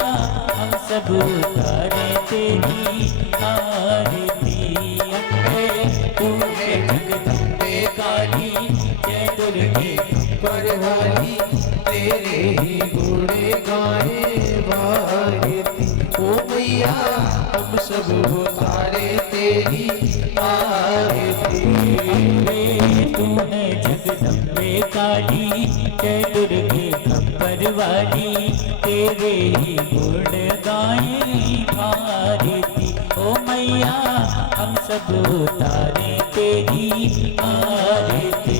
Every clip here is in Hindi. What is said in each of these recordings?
हम सब उतारे तेरी आरती। अम्बे तू है जगदम्बे काली, जय दुर्गे पर वाली तेरे ही गुण गाए भारती। ओ मैया हम सब उतारे तेरी आरती। अम्बे तू है जगदम्बे काली, जय दुर्गे खप्पर वाली, तेरे ही गुण गाए भारती। ओ मैया हम सब उतारे तेरी आरती।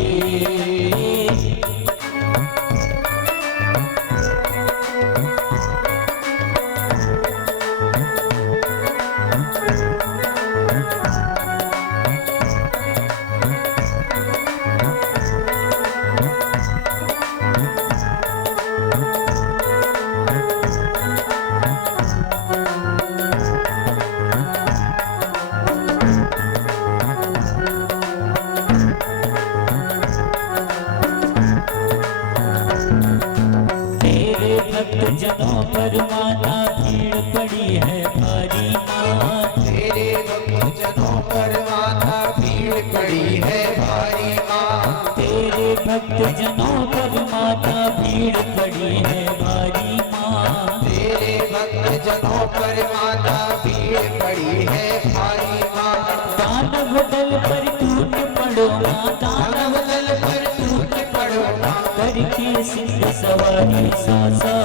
जनों पर माता भीड़ पड़ी है भारी माँ। तेरे भक्त जनों पर माता भीड़ पड़ी है भारी माँ। तेरे भक्त जनों पर माता भीड़ पड़ी है भारी माँ। तेरे भक्त जनों पर माता भीड़ पड़ी है भारी माँ। दानव दल पर टूट पड़ो माँ, दानव दल पर टूट पड़ो माँ। करके सिंह सवारी सासा,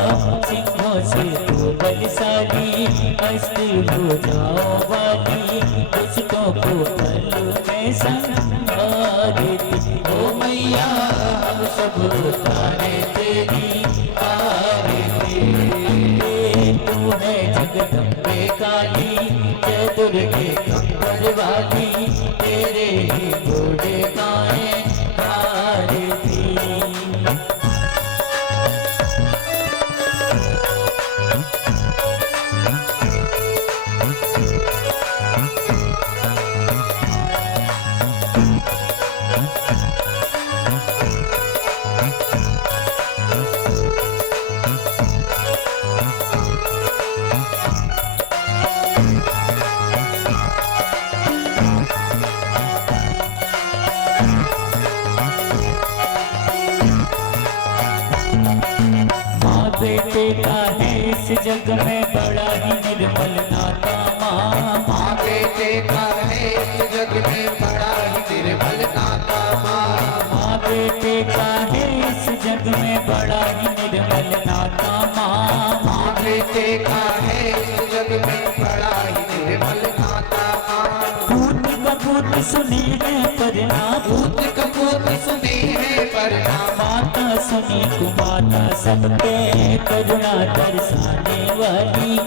सिंहों से तो बलशाली, हस्ती भुजाओं वाली, दुष्टों को पल में संहारती। ओ मैया हम सब उतारे तेरी आरती। तू है जगदम्बे काली, जय दुर्गे खप्पर वाली, तेरे ही गुण गाए भारती। बेटे का है इस जग में बड़ा ही निर्मल नाता माँ। माँ बेटे का है इस जग में बड़ा ही निर्मल नाता माँ। माँ बेटे का है इस जग में बड़ा ही निर्मल नाता माँ। माँ बेटे का है इस जग में बड़ा ही निर्मल नाता माँ। पूत कपूत सुनी है परना, पूत कपूत सुनी है परना। माता सुनी कुमाता सबके करुणा दर्शाने वाली,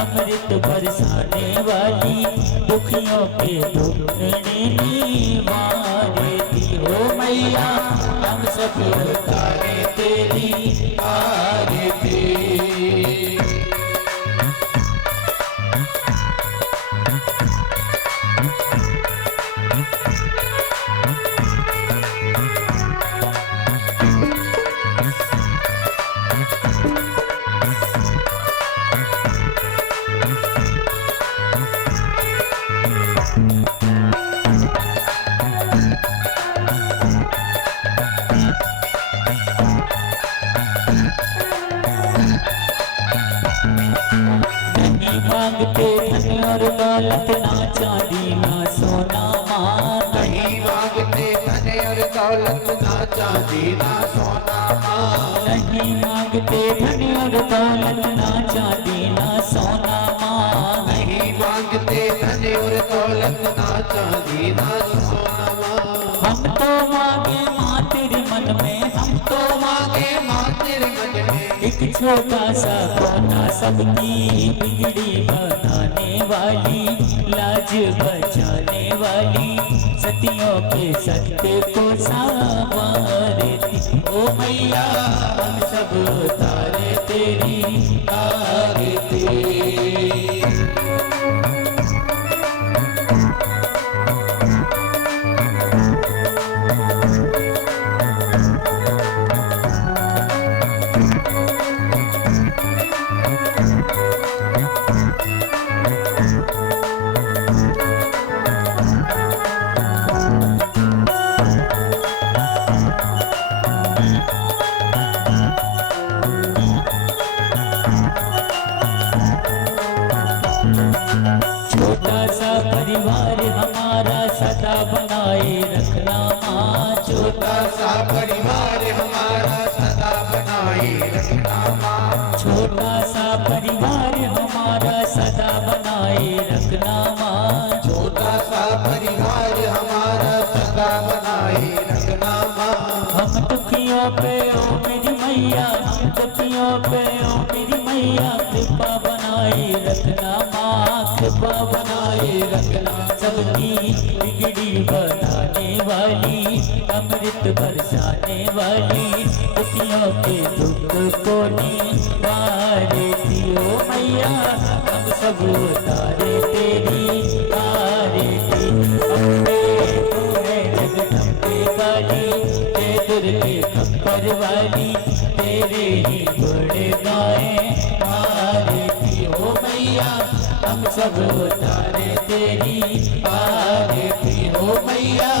अमृत बरसाने वाली, दुखियों के दुख निवारती। हो मैया हम सब उतारे तेरी आरती। नहीं मांगते धन और दौलत, ना चांदी ना सोना माँ। नहीं मांगते धन और दौलत, ना चांदी ना सोना माँ। नहीं मांगते धन और दौलत, ना चांदी ना सोना माँ। नहीं मांगते धन और दौलत, ना चांदी ना सोना माँ। हम तो मांगे माँ तेरे मन में, हम तो मांगे माँ तेरे मन में एक छोटा सा कोना, सबकी बिगड़ी बनाने वाली, लाज बचाने वाली, सतियों के सत्य को संवारती। ओ मैया हम सब उतारे तेरी आरती। परिवार हमारा सदा बनाए रखना माँ। छोटा सा परिवार हमारा सदा बनाए रखना माँ। हम दुखियों पे ओ मेरी मैया, हम दुखियों पे ओ मेरी मैया, कृपा बनाए रखना माँ, कृपा बनाए रखना। सबकी बिगड़ी बनाने वाली, अमृत बरसाने वाली, दुखियों के दुख को निवारे दियो मैया, हम सब उतारे तेरी आरती। अम्बे तू है जगदम्बे वाली, जय दुर्गे खप्पर वाली, तेरे ही बड़े गाए आरती हो मैया, हम सब उतारे तेरी आरती हो मैया,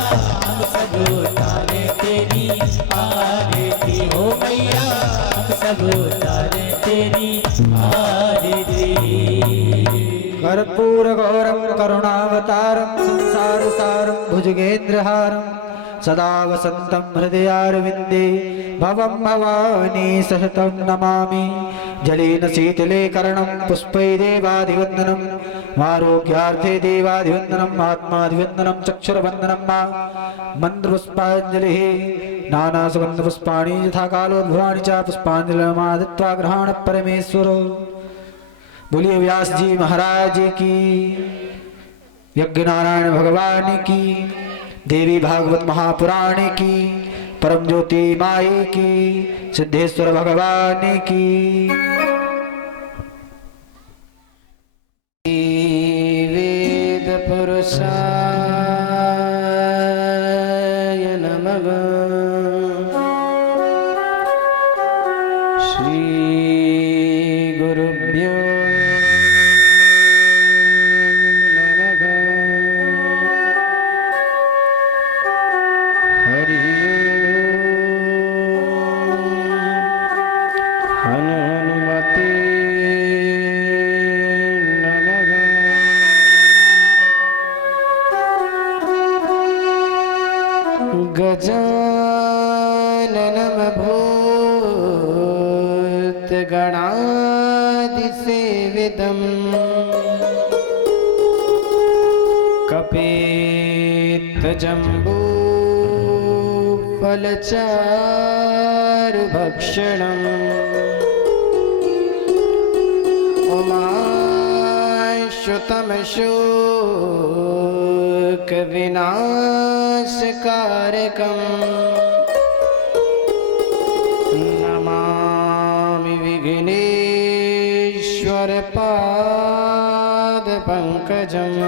हम सब उतारे तेरी आरती हो मैया, हम सब उतारे तेरी आरती। कर्पूरगौरं करुणावतारं संसारसारं भुजगेन्द्रहारं सदा वसन्तं हृदयारविन्दे भवं भवानी सहितं नमामि। जलेन शीतले कर्णं पुष्पै देवाधिवन्दनं आरोग्यार्थे देवाधिवन्दनम् आत्माधिवन्दनं चक्षुर्वन्दनं मा मन्त्रपुष्पाञ्जलिः नानासुगन्धपुष्पाणि यथा कालोद्भवानि च पुष्पाञ्जलिमादित्वा गृहाण परमेश्वरो। बोलिए व्यास जी महाराज की, यज्ञ नारायण भगवान की, देवी भागवत महापुराण की, परम ज्योति माई की, सिद्धेश्वर भगवान की। वेद पुरुषाय नमः। श्री गुरुभ्यो नमः। हरि ओम हनुमते नमः। गजाननं भूतगणादिसेवितं कपेतजम्बूफलचारुभक्षणम् उमाशुतमशोकविनाशकारकम् नमामि विघ्नेश्वरपादपङ्कजम्।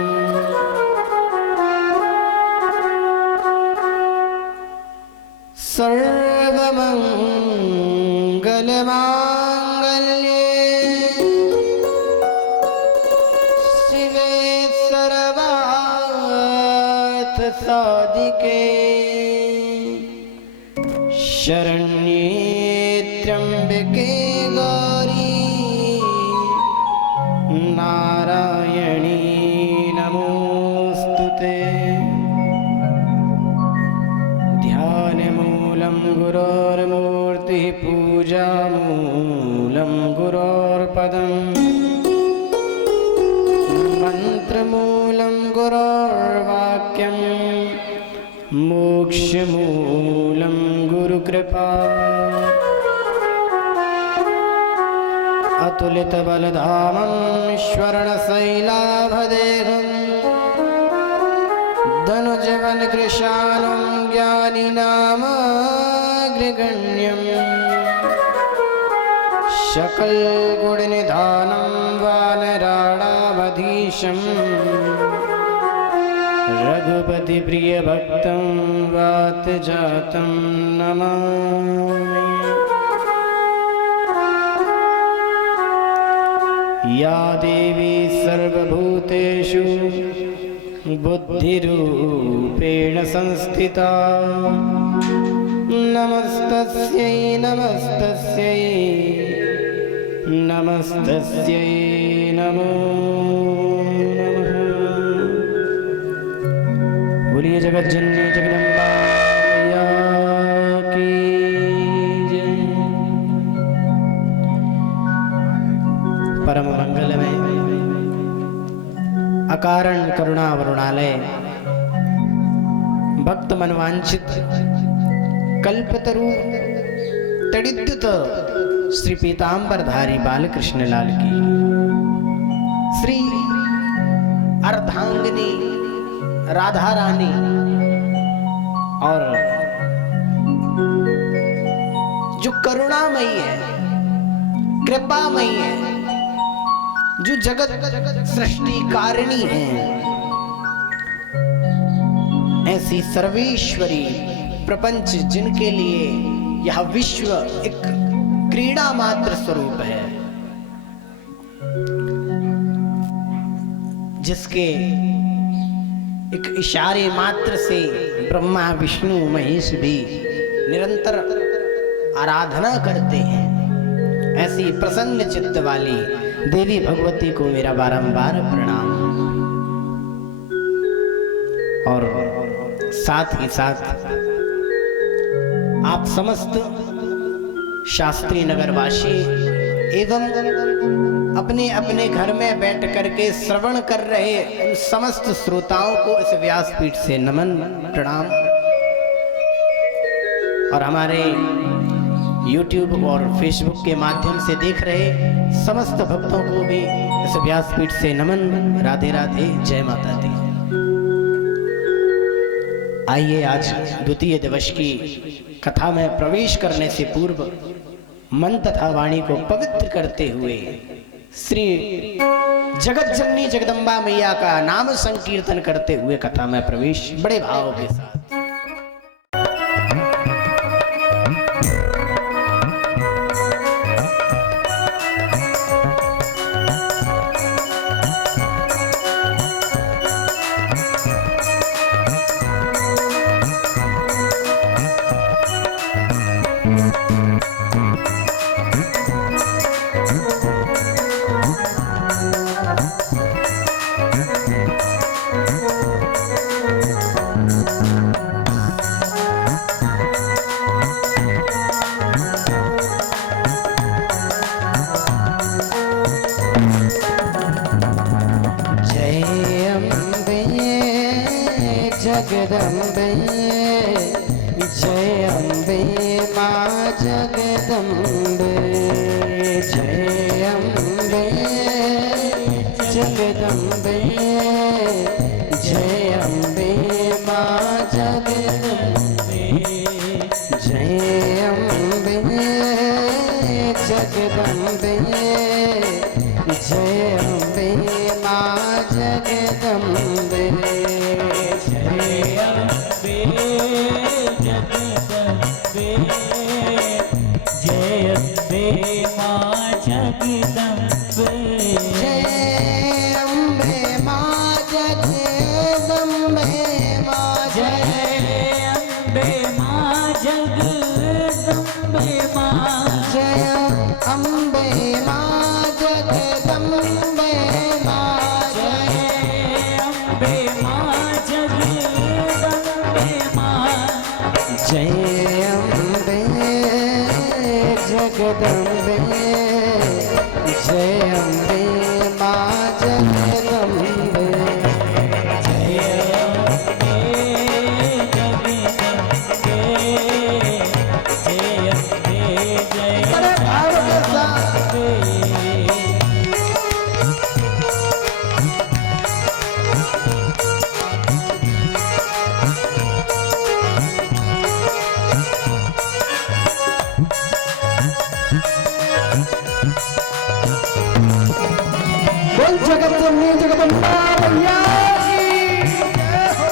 सर्वमङ्गलमाङ्गल्ये शिवे सर्वार्थसाधिके शरण्ये त्र्यम्बके गौरी नारायणी नमोस्तुते। ध्यानमूलं गुरोर्मूर्तिः पूजामूलं गुरोर्पदम् मन्त्रमूलं गुरोर्वाक्यं मोक्षमूलं गुरुकृपा। अतुलितबलधामं स्वर्णशैलाभदेहं धनुजवनकृशानं ज्ञानिनामाग्रगण्यं सकलगुणनिधानं वानराणामधीशं रघुपतिप्रियभक्तं वातजातं नमामि। या देवी सर्वभूतेषु बुद्धिरूपेण संस्थिता नमस्तस्यै नमस्तस्यै नमस्तस्यै नमो नमः। बोलिए जगज्जननी जगदम्बा मैया की जय। परम मंगल में अकारण करुणा वरुणालय भक्त मनवांचित कल्पतरु तड़िद्युत श्री पीतांबरधारी बालकृष्ण लाल की श्री अर्धांगिनी राधा रानी और जो करुणामयी है, कृपामयी है, जो जगत सृष्टि कारिणी है, ऐसी सर्वेश्वरी प्रपंच जिनके लिए यह विश्व एक क्रीड़ा मात्र स्वरूप है, जिसके एक इशारे मात्र से ब्रह्मा विष्णु महेश भी निरंतर आराधना करते हैं, ऐसी प्रसन्न चित्त वाली देवी भगवती को मेरा बारंबार प्रणाम। और साथ ही साथ आप समस्त शास्त्री नगरवासी एवं अपने अपने घर में बैठ करके श्रवण कर रहे उन समस्त श्रोताओं को इस व्यासपीठ से नमन प्रणाम। और हमारे YouTube और Facebook के माध्यम से देख रहे समस्त भक्तों को भी इस व्यासपीठ से नमन, राधे राधे, जय माता दी। आइए आज द्वितीय दिवस की कथा में प्रवेश करने से पूर्व मन तथा वाणी को पवित्र करते हुए श्री जगत जननी जगदम्बा मैया का नाम संकीर्तन करते हुए कथा में प्रवेश बड़े भाव के साथ। जगदम्बे जय अम्बे माँ जगदम्बे, जय अम्बे जगदम्बे, जय अम्बे माँ जगदम्बे, जय अम्बे जगदम्बे, जय अम्बे माँ जगदम्बे। जगदम्बे जय अम्बे माँ जगदम्बे, जय अम्बे जगदम्बे, जय अम्बे जगत जननी जगदम्बा मैया की जय हो।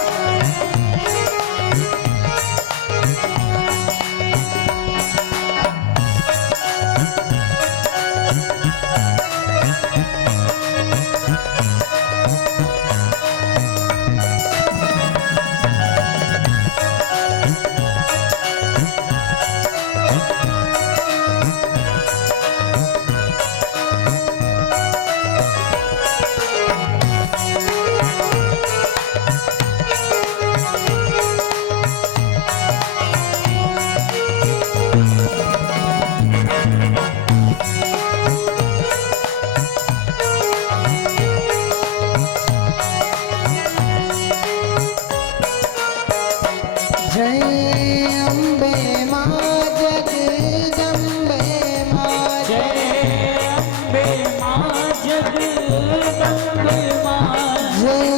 जगदम्बे माँ जय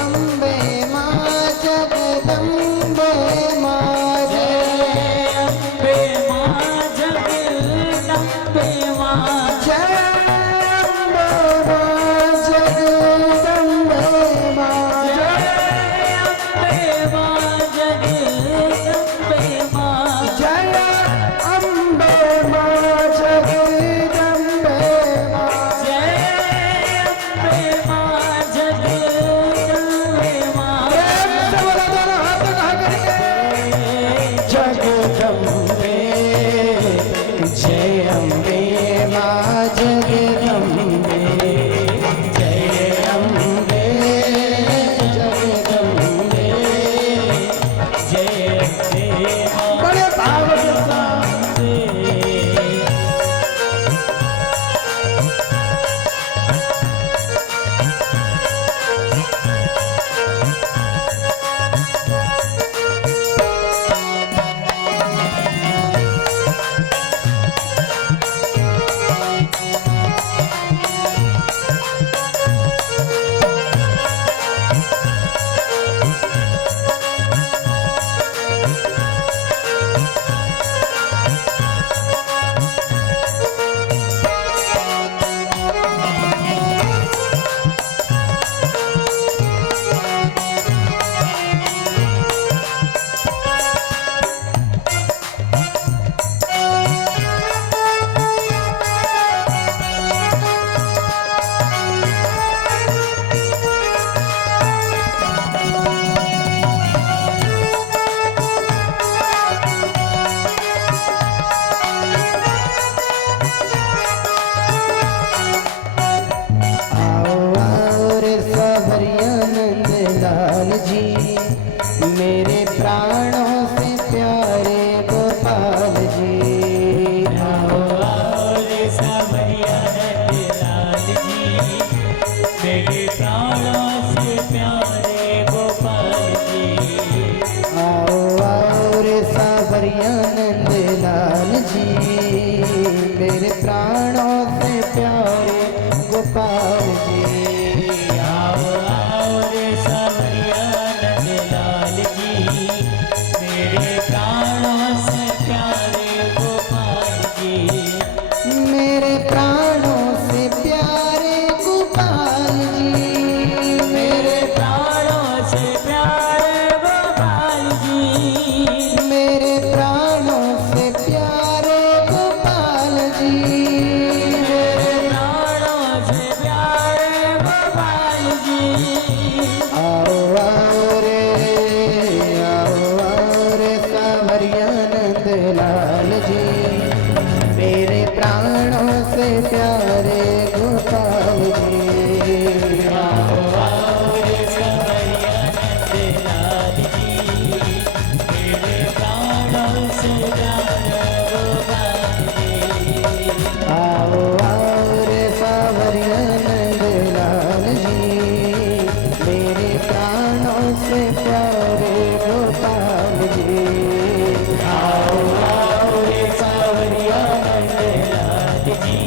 अम्बे माँ जगदम्बे माँ जय अम्बे माँ जगदम्बे माँ जय अम्बे माँ जगदम्बे माँ जय अम्बे माँ जगदम्बे माँ जय अम्बे माँ जगदम्बे माँ जय अम्बे माँ जगदम्बे माँ प्रेम से बोलो दोनों हाथ उठा करके जगदम्बे जय अम्बे माँ जगदम्बे जय अम्बे जगदम्बे जय अम्बे माँ बड़े भाव के साथ आओ आओ रे सवरिया नंद लाल जी मेरे प्राणों से प्यारे गोपाल जी आओ रे सावरिया नंदलाल जी मेरे प्राणों से प्यारे गोपाल जी आओ आओ रे सवरिया नंद लाल जी मेरे प्राणों से प्यारे गोपाल जी आओ आओ रे सावरिया नंदलाल जी मेरे प्राणों से प्यारे गोपाल जी मेरे प्राणों से प्यारे गोपाल जी मेरे प्राणों से प्यारे गोपाल जी मेरे प्राणों से प्यारे गोपाल जी मेरे प्राणों से प्यारे गोपाल जी आओ आओ रे सावरिया नंद लाल जी मेरे प्राणों से प्यारे गोपाल जी आओ आओ रे सावरिया नंदलाल जी मेरे प्राणों से प्यारे गोपाल जी आओ आओ रे सावरिया नंद लाल जी मेरे प्राणों से प्यारे गोपाल जी आओ आओ रे सावरिया नंदलाल जी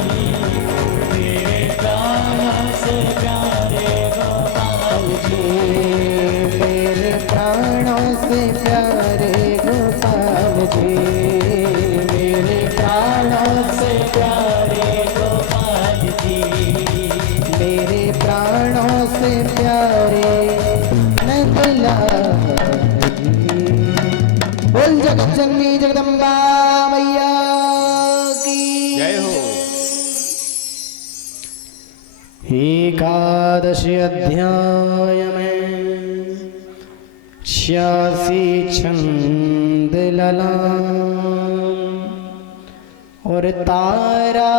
मेरे प्राणों से प्यारे गोपाल जी मेरे प्राणों से प्यारे गोपाल जी मेरे प्राणों से प्यारे गोपाल जी मेरे प्राणों से प्यारे नंदलाल जी बोल जगत जननी जगदम्बा मैया की जय हो। एकादशी अध्याय में 86 छंद ललाम और तारा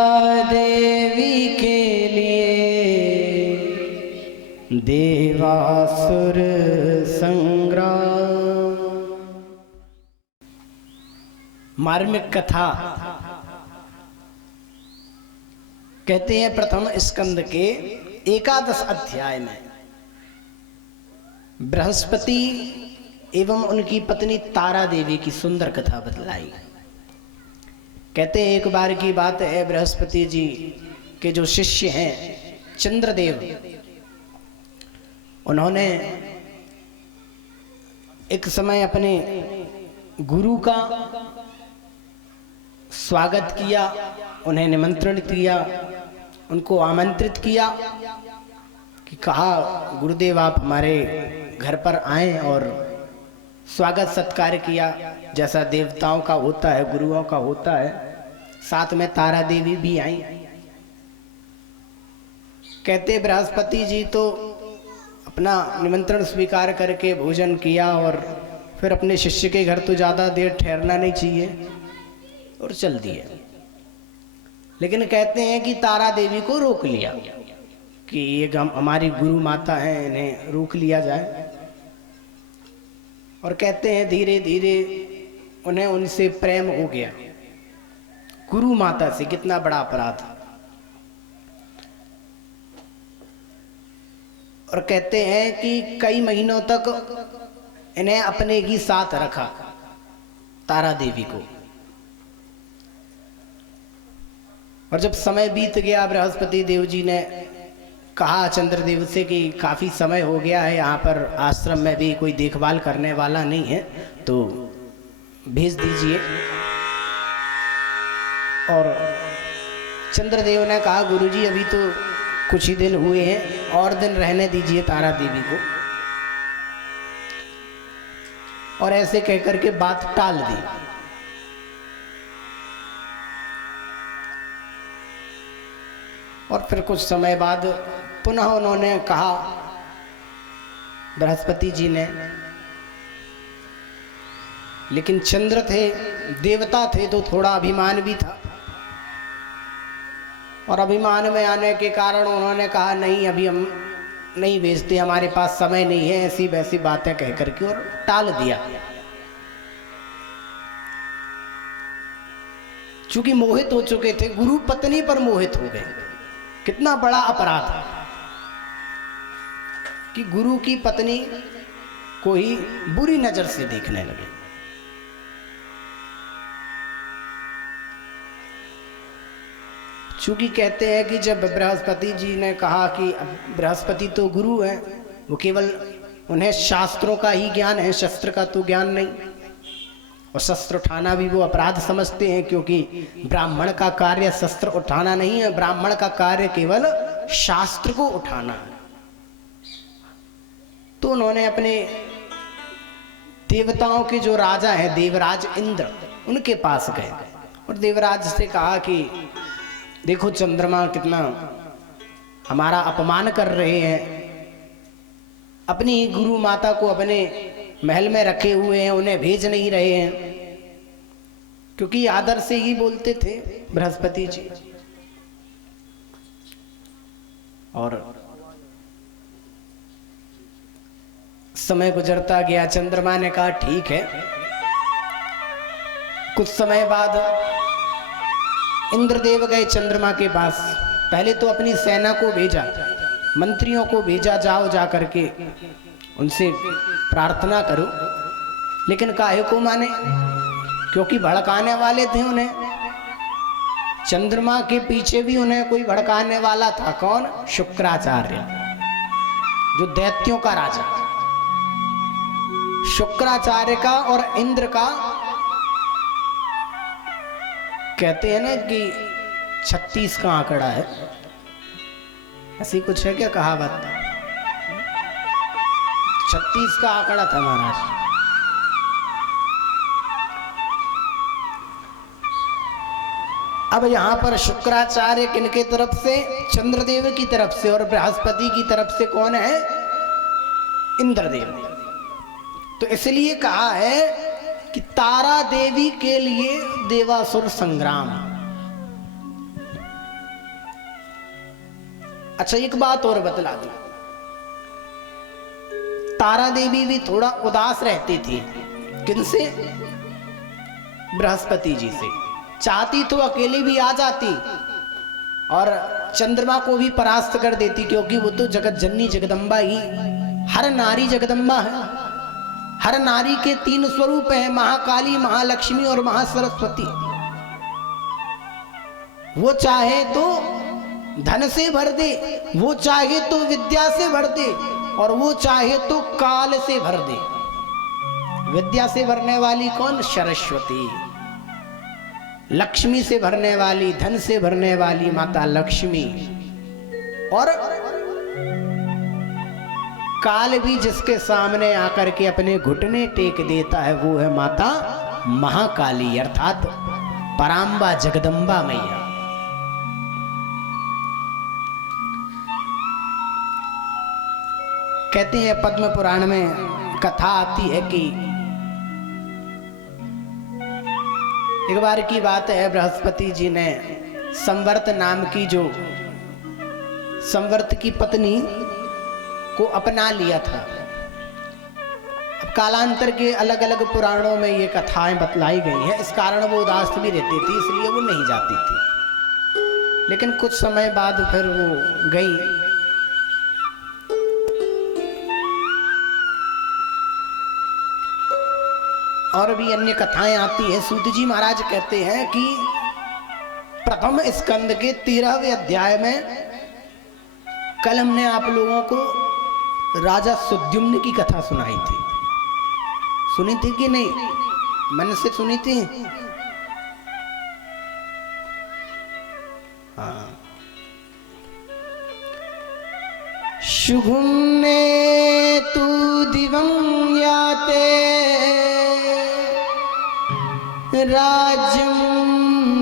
देवी के लिए देवासुर संग्राम। मार्मिक कथा कहते हैं प्रथम स्कंद के 11 अध्याय में बृहस्पति एवं उनकी पत्नी तारा देवी की सुंदर कथा बतलाई। कहते हैं एक बार की बात है, बृहस्पति जी के जो शिष्य हैं चंद्रदेव, उन्होंने एक समय अपने गुरु का स्वागत किया, उन्हें निमंत्रण किया, उनको आमंत्रित किया कि कहा गुरुदेव आप हमारे घर पर आएं, और स्वागत सत्कार किया जैसा देवताओं का होता है, गुरुओं का होता है। साथ में तारा देवी भी आई। कहते बृहस्पति जी तो अपना निमंत्रण स्वीकार करके भोजन किया और फिर अपने शिष्य के घर तो ज़्यादा देर ठहरना नहीं चाहिए और चल दिए। लेकिन कहते हैं कि तारा देवी को रोक लिया कि ये हमारी गुरु माता हैं, इन्हें रोक लिया जाए। और कहते हैं धीरे धीरे उन्हें उनसे प्रेम हो गया, गुरु माता से। कितना बड़ा अपराध। और कहते हैं कि कई महीनों तक इन्हें अपने ही साथ रखा, तारा देवी को। और जब समय बीत गया, बृहस्पति देव जी ने कहा चंद्रदेव से कि काफ़ी समय हो गया है, यहाँ पर आश्रम में भी कोई देखभाल करने वाला नहीं है, तो भेज दीजिए। और चंद्रदेव ने कहा गुरुजी अभी तो कुछ ही दिन हुए हैं, और दिन रहने दीजिए तारा देवी को। और ऐसे कहकर के बात टाल दी। और फिर कुछ समय बाद पुनः उन्होंने कहा बृहस्पति जी ने, लेकिन चंद्र थे, देवता थे, तो थोड़ा अभिमान भी था। और अभिमान में आने के कारण उन्होंने कहा नहीं अभी हम नहीं भेजते, हमारे पास समय नहीं है, ऐसी वैसी बातें कह करके और टाल दिया। चूंकि मोहित हो चुके थे, गुरु पत्नी पर मोहित हो गए। कितना बड़ा अपराध है कि गुरु की पत्नी को ही बुरी नजर से देखने लगे। चूंकि कहते हैं कि जब बृहस्पति जी ने कहा कि बृहस्पति तो गुरु है, वो केवल उन्हें शास्त्रों का ही ज्ञान है, शस्त्र का तो ज्ञान नहीं। और शस्त्र उठाना भी वो अपराध समझते हैं, क्योंकि ब्राह्मण का कार्य शस्त्र उठाना नहीं है, ब्राह्मण का कार्य केवल शास्त्र को उठाना है। तो उन्होंने अपने देवताओं के जो राजा हैं, देवराज इंद्र, उनके पास गए और देवराज से कहा कि देखो चंद्रमा कितना हमारा अपमान कर रहे हैं, अपनी गुरु माता को अपने महल में रखे हुए हैं, उन्हें भेज नहीं रहे हैं। क्योंकि आदर से ही बोलते थे बृहस्पति जी। और समय गुजरता गया, चंद्रमा ने कहा ठीक है। कुछ समय बाद इंद्रदेव गए चंद्रमा के पास। पहले तो अपनी सेना को भेजा, मंत्रियों को भेजा, जाओ जा करके उनसे प्रार्थना करो। लेकिन काहे को माने, क्योंकि भड़काने वाले थे उन्हें। चंद्रमा के पीछे भी उन्हें कोई भड़काने वाला था। कौन? शुक्राचार्य, जो दैत्यों का राजा। शुक्राचार्य का और इंद्र का कहते हैं ना कि 36 का आंकड़ा है, ऐसी कुछ है क्या कहावत? 36 का आंकड़ा था महाराज। अब यहां पर शुक्राचार्य किनके तरफ से? चंद्रदेव की तरफ से। और बृहस्पति की तरफ से कौन है? इंद्रदेव। तो इसलिए कहा है कि तारा देवी के लिए देवासुर संग्राम। अच्छा एक बात और बतला दूं, तारा देवी भी थोड़ा उदास रहती थी। किनसे? बृहस्पति जी से। चाहती तो अकेली भी आ जाती और चंद्रमा को भी परास्त कर देती, क्योंकि वो तो जगत जननी जगदम्बा ही, हर नारी जगदम्बा है। हर नारी के 3 स्वरूप हैं, महाकाली, महालक्ष्मी और महासरस्वती। वो चाहे तो धन से भर दे, वो चाहे तो विद्या से भर दे, और वो चाहे तो काल से भर दे। विद्या से भरने वाली कौन? सरस्वती। लक्ष्मी से भरने वाली, धन से भरने वाली माता लक्ष्मी। और काल भी जिसके सामने आकर के अपने घुटने टेक देता है वो है माता महाकाली, अर्थात पराम्बा जगदम्बा मैया। कहते हैं पद्म पुराण में कथा आती है कि एक बार की बात है, बृहस्पति जी ने संवर्त नाम की जो संवर्त की पत्नी को अपना लिया था। अब कालांतर के अलग अलग पुराणों में ये कथाएं बतलाई गई हैं, इस कारण वो उदास भी रहती थी, इसलिए वो नहीं जाती थी। लेकिन कुछ समय बाद फिर वो गई। और भी अन्य कथाएं आती हैं। सूत जी महाराज कहते हैं कि प्रथम स्कंद के 13वें अध्याय में कल हमने आप लोगों को राजा सुद्युम्न की कथा सुनाई थी। सुनी थी कि नहीं? मन से सुनी थी? हाँ। शुभुम्ने तु दिवं याते राज्यं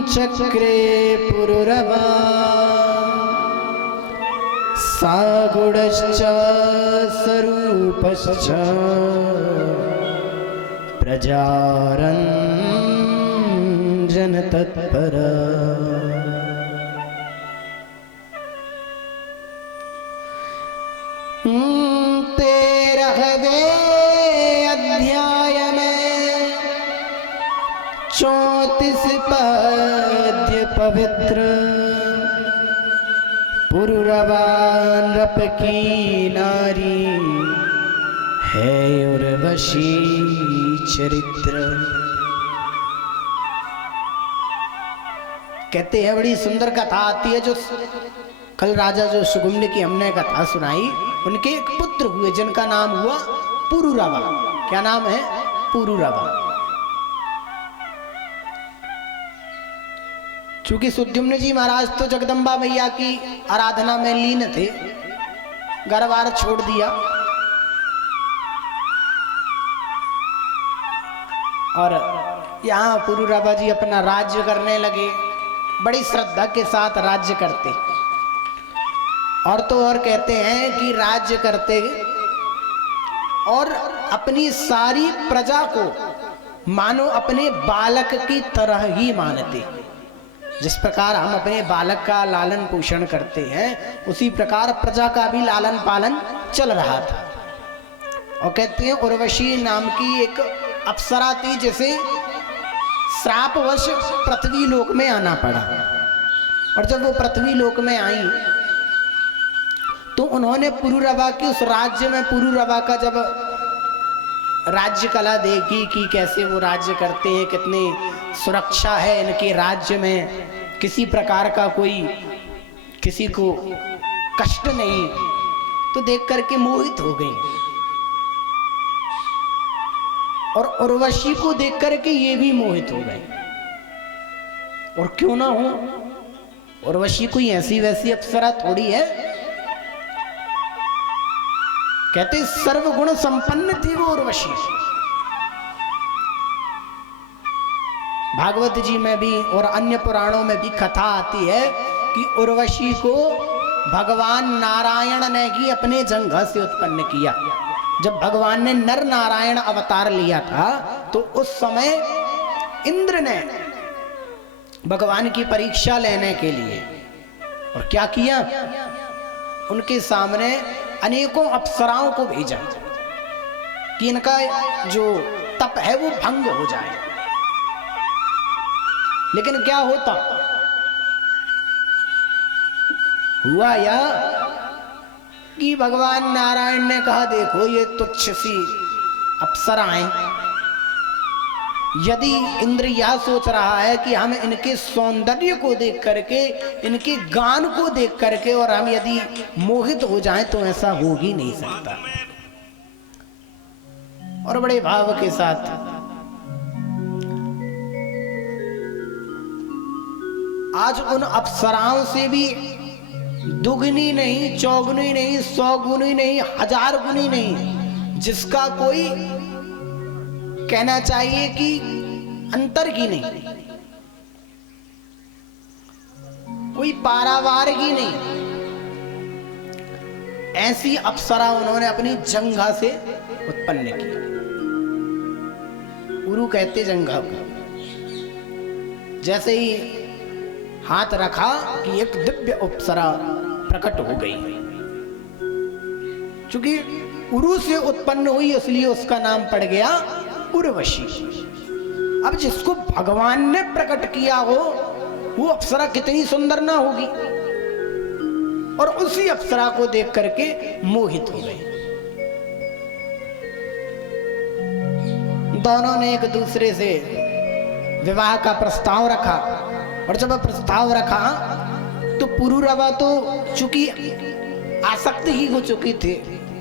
चक्रे पुरुरवा सागुडश्च स्वरूपश्च प्रजारञ्जन तत्पर। तेरहवें अध्याय में 34 पद्य पवित्र पुरुरवा नृप की नारी है उर्वशी चरित्र। कहते हैं बड़ी सुंदर कथा आती है। जो कल राजा जो सुगुम्न की हमने कथा सुनाई, उनके एक पुत्र हुए जिनका नाम हुआ पुरुरवा। क्या नाम है? पुरुरवा। चूंकि सुद्युम्न जी महाराज तो जगदम्बा मैया की आराधना में लीन थे, घर बार छोड़ दिया और यहाँ पुरुरवा जी अपना राज्य करने लगे। बड़ी श्रद्धा के साथ राज्य करते, और तो और कहते हैं कि राज्य करते और अपनी सारी प्रजा को मानो अपने बालक की तरह ही मानते। जिस प्रकार हम अपने बालक का लालन पोषण करते हैं, उसी प्रकार प्रजा का भी लालन पालन चल रहा था। और कहते हैं उर्वशी नाम की एक अप्सरा थी, जिसे श्रापवश पृथ्वी लोक में आना पड़ा। और जब वो पृथ्वी लोक में आई तो उन्होंने पुरुरवा के उस राज्य में, पुरुरवा का जब राज्य कला देखी कि कैसे वो राज्य करते हैं, कितनी सुरक्षा है इनके राज्य में, किसी प्रकार का कोई किसी को कष्ट नहीं, तो देख करके मोहित हो गई। और उर्वशी को देख करके ये भी मोहित हो गए। और क्यों ना हो, उर्वशी कोई ऐसी वैसी अप्सरा थोड़ी है। कहते सर्वगुण संपन्न थी वो उर्वशी। भागवत जी में भी और अन्य पुराणों में भी कथा आती है कि उर्वशी को भगवान नारायण ने ही अपने जंघा से उत्पन्न किया। जब भगवान ने नर नारायण अवतार लिया था तो उस समय इंद्र ने भगवान की परीक्षा लेने के लिए और क्या किया, उनके सामने अनेकों अप्सराओं को भेजा कि इनका जो तप है वो भंग हो जाए। लेकिन क्या होता हुआ या कि भगवान नारायण ने कहा देखो ये तुच्छ सी अप्सराएं, यदि इंद्र यह सोच रहा है कि हम इनके सौंदर्य को देख करके, इनके गान को देख करके और हम यदि मोहित हो जाएं, तो ऐसा हो ही नहीं सकता। और बड़े भाव के साथ आज उन अप्सराओं से भी दुगनी नहीं, चौगुनी नहीं, 100 गुनी नहीं, 1000 गुनी नहीं, जिसका कोई कहना चाहिए कि अंतर की नहीं, कोई पारावार की नहीं, ऐसी अप्सरा उन्होंने अपनी जंघा से उत्पन्न की। उरु कहते जंघा को। जैसे ही हाथ रखा कि एक दिव्य अप्सरा प्रकट हो गई। चूंकि उरु से उत्पन्न हुई इसलिए उसका नाम पड़ गया उर्वशी। अब जिसको भगवान ने प्रकट किया हो वो अप्सरा कितनी सुंदर ना होगी, और उसी अप्सरा को देख करके मोहित हो गए। दोनों ने एक दूसरे से विवाह का प्रस्ताव रखा, और जब प्रस्ताव रखा तो पुरुरवा तो चूंकि आसक्त ही हो चुकी थी,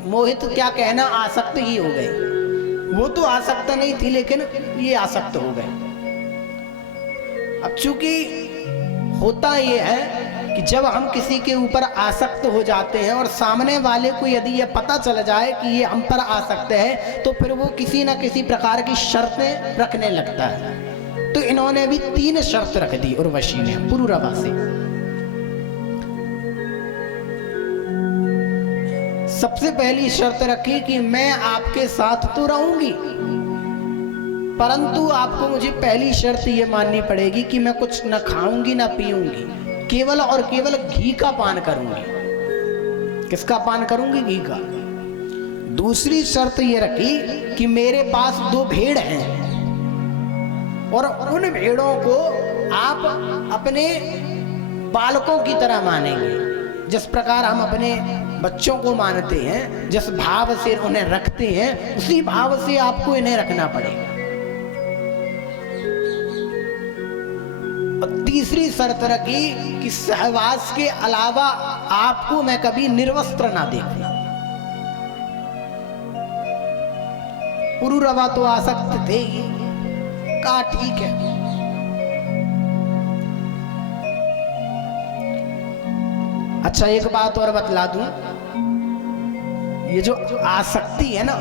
मोहित क्या कहना, आसक्त ही हो गए। वो तो आसक्त नहीं थी लेकिन ये आसक्त हो गए। अब चूंकि होता ये है कि जब हम किसी के ऊपर आसक्त हो जाते हैं और सामने वाले को यदि ये पता चल जाए कि ये हम पर आसक्त है, तो फिर वो किसी ना किसी प्रकार की शर्तें रखने लगता है। तो इन्होंने भी 3 शर्त रख दी उर्वशी ने पुरुरवा से। सबसे पहली शर्त रखी कि मैं आपके साथ तो रहूंगी, परंतु आपको मुझे पहली शर्त ये माननी पड़ेगी कि मैं कुछ न खाऊंगी न पीऊंगी, केवल और केवल घी का पान करूंगी। किसका पान करूंगी? घी का। दूसरी शर्त ये रखी कि मेरे पास 2 भेड़ हैं और उन भेड़ों को आप अपने बालकों की तरह मानेंगे। जिस प्रकार हम अपने बच्चों को मानते हैं, जिस भाव से उन्हें रखते हैं, उसी भाव से आपको इन्हें रखना पड़ेगा। और तीसरी शर्त रखी कि सहवास के अलावा आपको मैं कभी निर्वस्त्र ना देखूं। पुरुरवा तो आसक्त थे ही, कहा ठीक है। अच्छा एक बात और बतला दूं, ये जो आसक्ति है ना,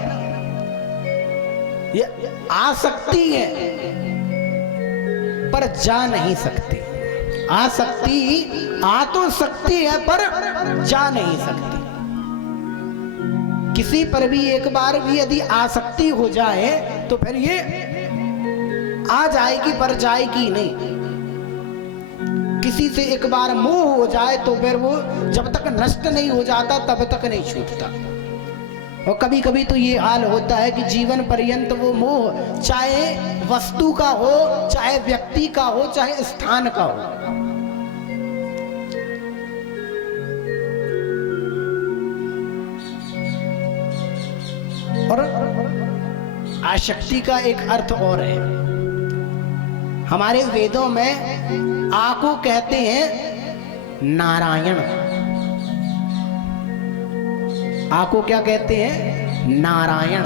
ये आसक्ति है पर जा नहीं सकती। आसक्ति आ तो सकती है पर जा नहीं सकती। किसी पर भी एक बार भी यदि आसक्ति हो जाए तो फिर ये आ जाएगी पर जाएगी नहीं। किसी से एक बार मोह हो जाए तो फिर वो जब तक नष्ट नहीं हो जाता तब तक नहीं छूटता। और कभी कभी तो ये हाल होता है कि जीवन पर्यंत वो मोह चाहे वस्तु का हो, चाहे व्यक्ति का हो, चाहे स्थान का हो, और आसक्ति का एक अर्थ और है। हमारे वेदों में आ को कहते हैं नारायण। आ को क्या कहते हैं? नारायण।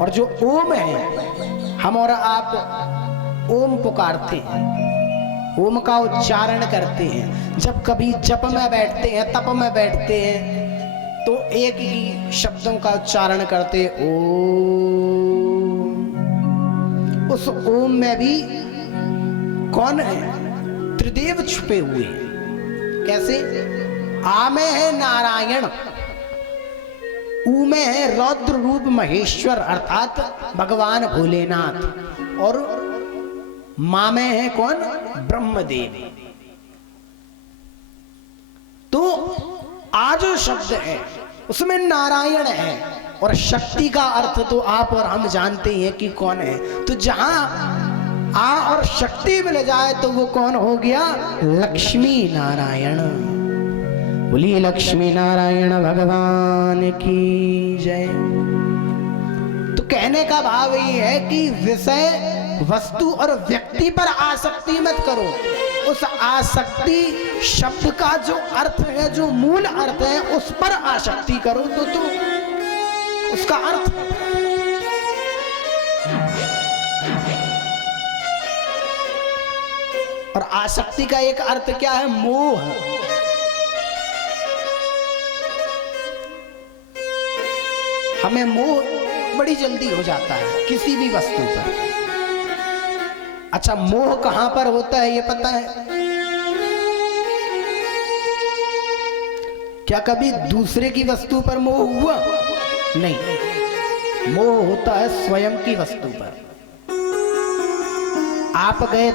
और जो ओम है, हम और आप ओम पुकारते हैं, ओम का उच्चारण करते हैं। जब कभी जप में बैठते हैं, तप में बैठते हैं, तो एक ही शब्दों का उच्चारण करते ओम। उस ओम में भी कौन है? त्रिदेव छुपे हुए हैं। कैसे? आ में है नारायण, ऊ में है रौद्र रूप महेश्वर अर्थात भगवान भोलेनाथ, और मां में है कौन? ब्रह्मदेव। तो आ जो शब्द है उसमें नारायण है, और शक्ति का अर्थ तो आप और हम जानते हैं कि कौन है। तो जहां आ और शक्ति मिल जाए तो वो कौन हो गया? लक्ष्मी नारायण। बोलिए लक्ष्मी नारायण भगवान की जय। कहने का भाव ये है कि विषय, वस्तु और व्यक्ति पर आसक्ति मत करो। उस आसक्ति शब्द का जो अर्थ है, जो मूल अर्थ है, उस पर आसक्ति करो तो उसका अर्थ। और आसक्ति का एक अर्थ क्या है? मोह। हमें मोह बड़ी जल्दी हो जाता है किसी भी वस्तु पर। अच्छा, मोह कहां पर होता है ये पता है? क्या कभी दूसरे की वस्तु पर मोह हुआ? नहीं, मोह होता है स्वयं की वस्तु पर। आप गए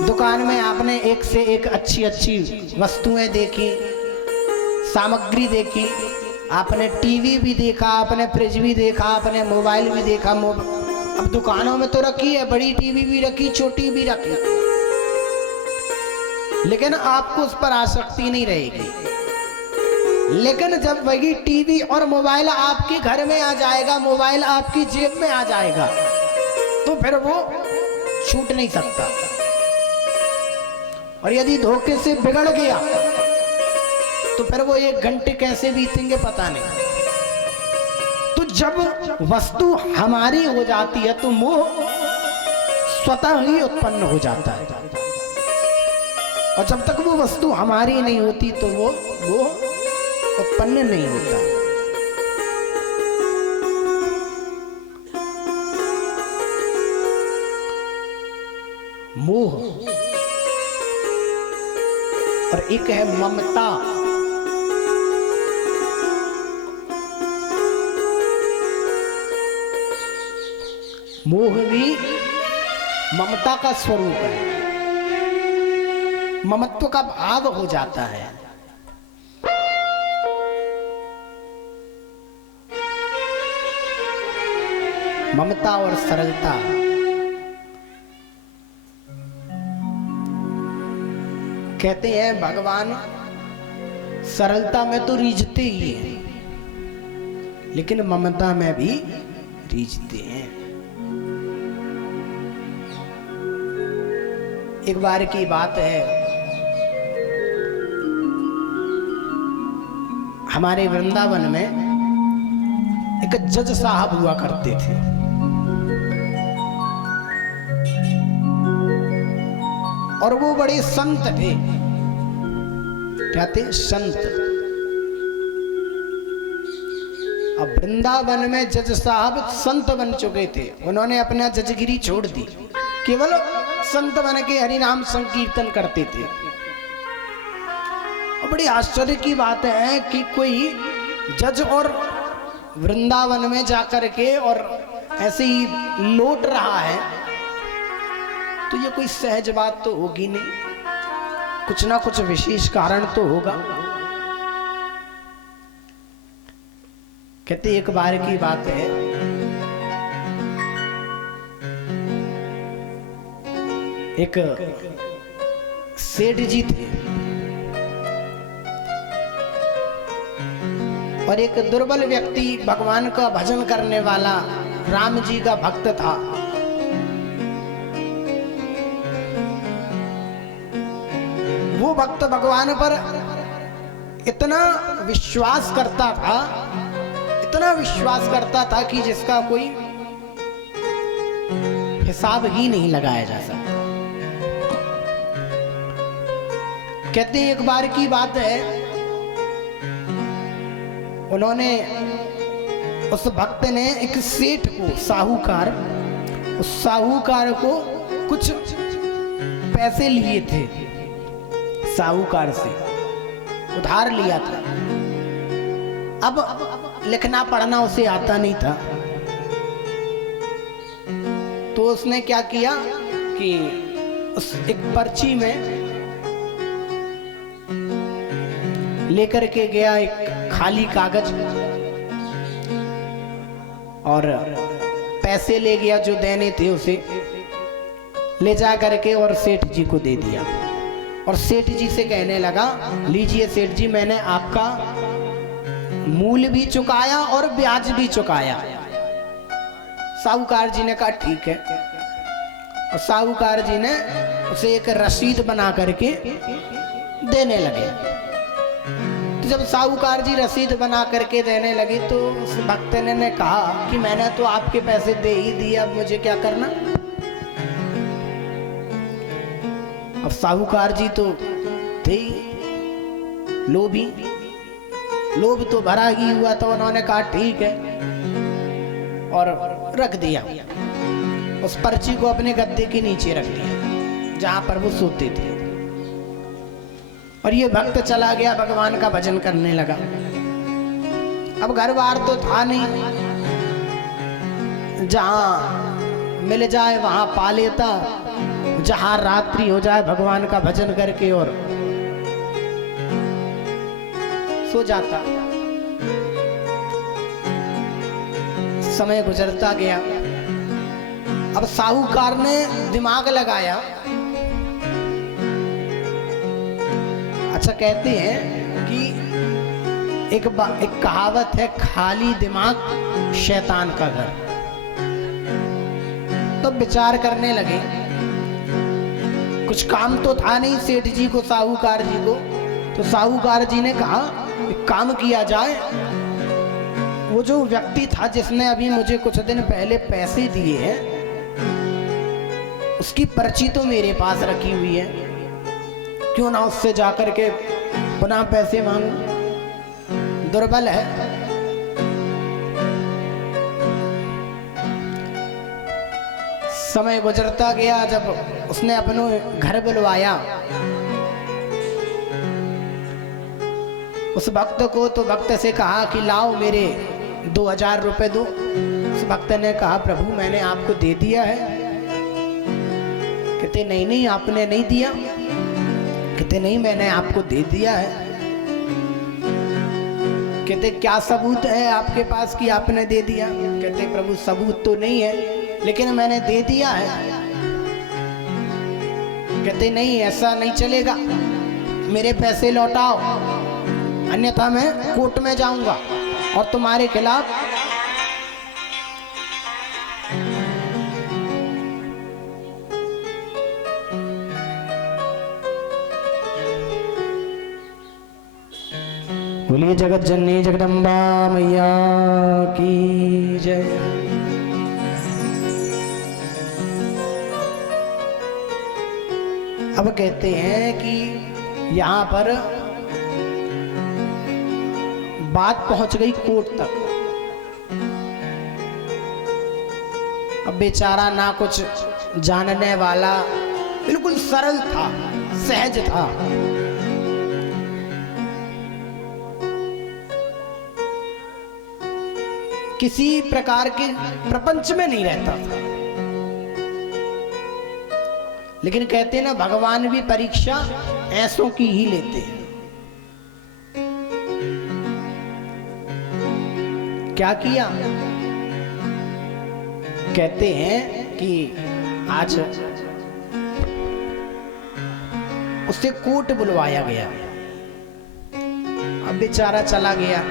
दुकान में आपने एक से एक अच्छी अच्छी वस्तुएं देखी, सामग्री देखी, आपने टीवी भी देखा, आपने फ्रिज भी देखा, आपने मोबाइल भी देखा। अब दुकानों में तो रखी है, बड़ी टीवी भी रखी, छोटी भी रखी, लेकिन आपको उस पर आसक्ति नहीं रहेगी। लेकिन जब वही टीवी और मोबाइल आपके घर में आ जाएगा, मोबाइल आपकी जेब में आ जाएगा, तो फिर वो छूट नहीं सकता। और यदि धोखे से बिगड़ गया तो फिर वो 1 घंटे कैसे बीतेंगे पता नहीं। तो जब वस्तु हमारी हो जाती है तो मोह स्वतः ही उत्पन्न हो जाता है, और जब तक वो वस्तु हमारी नहीं होती तो वो उत्पन्न नहीं होता। मोह और एक है ममता। मोह भी ममता का स्वरूप है, ममत्व का भाव हो जाता है। ममता और सरलता, कहते हैं भगवान सरलता में तो रीझते ही हैं, लेकिन ममता में भी रीझते हैं। एक बार की बात है, हमारे वृंदावन में एक जज साहब हुआ करते थे। और वो बड़े संत थे। क्या थे? संत। अब वृंदावन में जज साहब संत बन चुके थे। उन्होंने अपना जजगिरी छोड़ दी, केवल संत बन के हरि नाम संकीर्तन करते थे। और बड़ी आश्चर्य की बात है कि कोई जज और वृंदावन में जाकर के और ऐसे ही लौट रहा है, तो ये कोई सहज बात तो होगी नहीं, कुछ ना कुछ विशेष कारण तो होगा। कहते एक बार की बात है, एक सेठ जी थे और एक दुर्बल व्यक्ति भगवान का भजन करने वाला राम जी का भक्त था। वो भक्त भगवान पर इतना विश्वास करता था, इतना विश्वास करता था कि जिसका कोई हिसाब ही नहीं लगाया जा सकता। कहते हैं एक बार की बात है, उन्होंने उस भक्त ने एक सेठ को, साहूकार, उस साहूकार को कुछ पैसे लिए थे, साहूकार से उधार लिया था। अब लिखना पढ़ना उसे आता नहीं था, तो उसने क्या किया कि उस एक पर्ची में लेकर के गया एक खाली कागज और पैसे ले गया जो देने थे उसे ले जा करके और सेठ जी को दे दिया। और सेठ जी से कहने लगा, लीजिए सेठ जी, मैंने आपका मूल भी चुकाया और ब्याज भी चुकाया, साहूकार जी ने कहा ठीक है, और साहूकार जी ने उसे एक रसीद बना करके देने लगे। तो जब साहूकार जी रसीद बना करके देने लगे तो उस भक्त ने कहा कि मैंने तो आपके पैसे दे ही दिए, अब मुझे क्या करना। अब साहूकार जी तो थे लोभी, लोभ तो भरा ही हुआ, तो उन्होंने कहा ठीक है और रख दिया। उस पर्ची को अपने गद्दे के नीचे रख दिया जहां पर वो सोते थे। और ये भक्त चला गया, भगवान का भजन करने लगा। अब घर बार तो था नहीं, जहां मिल जाए वहां पा लेता, जहां रात्रि हो जाए भगवान का भजन करके और सो जाता। समय गुजरता गया। अब साहूकार ने दिमाग लगाया। अच्छा, कहते हैं कि एक कहावत है, खाली दिमाग शैतान का घर। तो विचार करने लगे, कुछ काम तो था नहीं सेठ जी को, साहूकार जी को। तो साहूकार जी ने कहा एक काम किया जाए, वो जो व्यक्ति था जिसने अभी मुझे कुछ दिन पहले पैसे दिए हैं, उसकी पर्ची तो मेरे पास रखी हुई है, क्यों ना उससे जाकर के पुनः पैसे मांगू। दुर्बल है। समय गुजरता गया। जब उसने अपने घर बुलवाया उस भक्त को, तो भक्त से कहा कि लाओ मेरे 2000 रुपए दो। उस भक्त ने कहा प्रभु मैंने आपको दे दिया है। कहते नहीं नहीं आपने नहीं दिया। कहते नहीं मैंने आपको दे दिया है। कहते क्या सबूत है आपके पास कि आपने दे दिया। कहते प्रभु सबूत तो नहीं है, लेकिन मैंने दे दिया है। कहते नहीं ऐसा नहीं चलेगा, मेरे पैसे लौटाओ, अन्यथा मैं कोर्ट में जाऊंगा और तुम्हारे खिलाफ बोलिए जगत जननी जगदम्बा मैया की जय। अब कहते हैं कि यहाँ पर बात पहुंच गई कोर्ट तक। अब बेचारा ना कुछ जानने वाला, बिल्कुल सरल था, सहज था। किसी प्रकार के प्रपंच में नहीं रहता था। लेकिन कहते ना भगवान भी परीक्षा ऐसों की ही लेते हैं। क्या किया? कहते हैं कि आज उसे कोर्ट बुलवाया गया। अब बेचारा चला गया।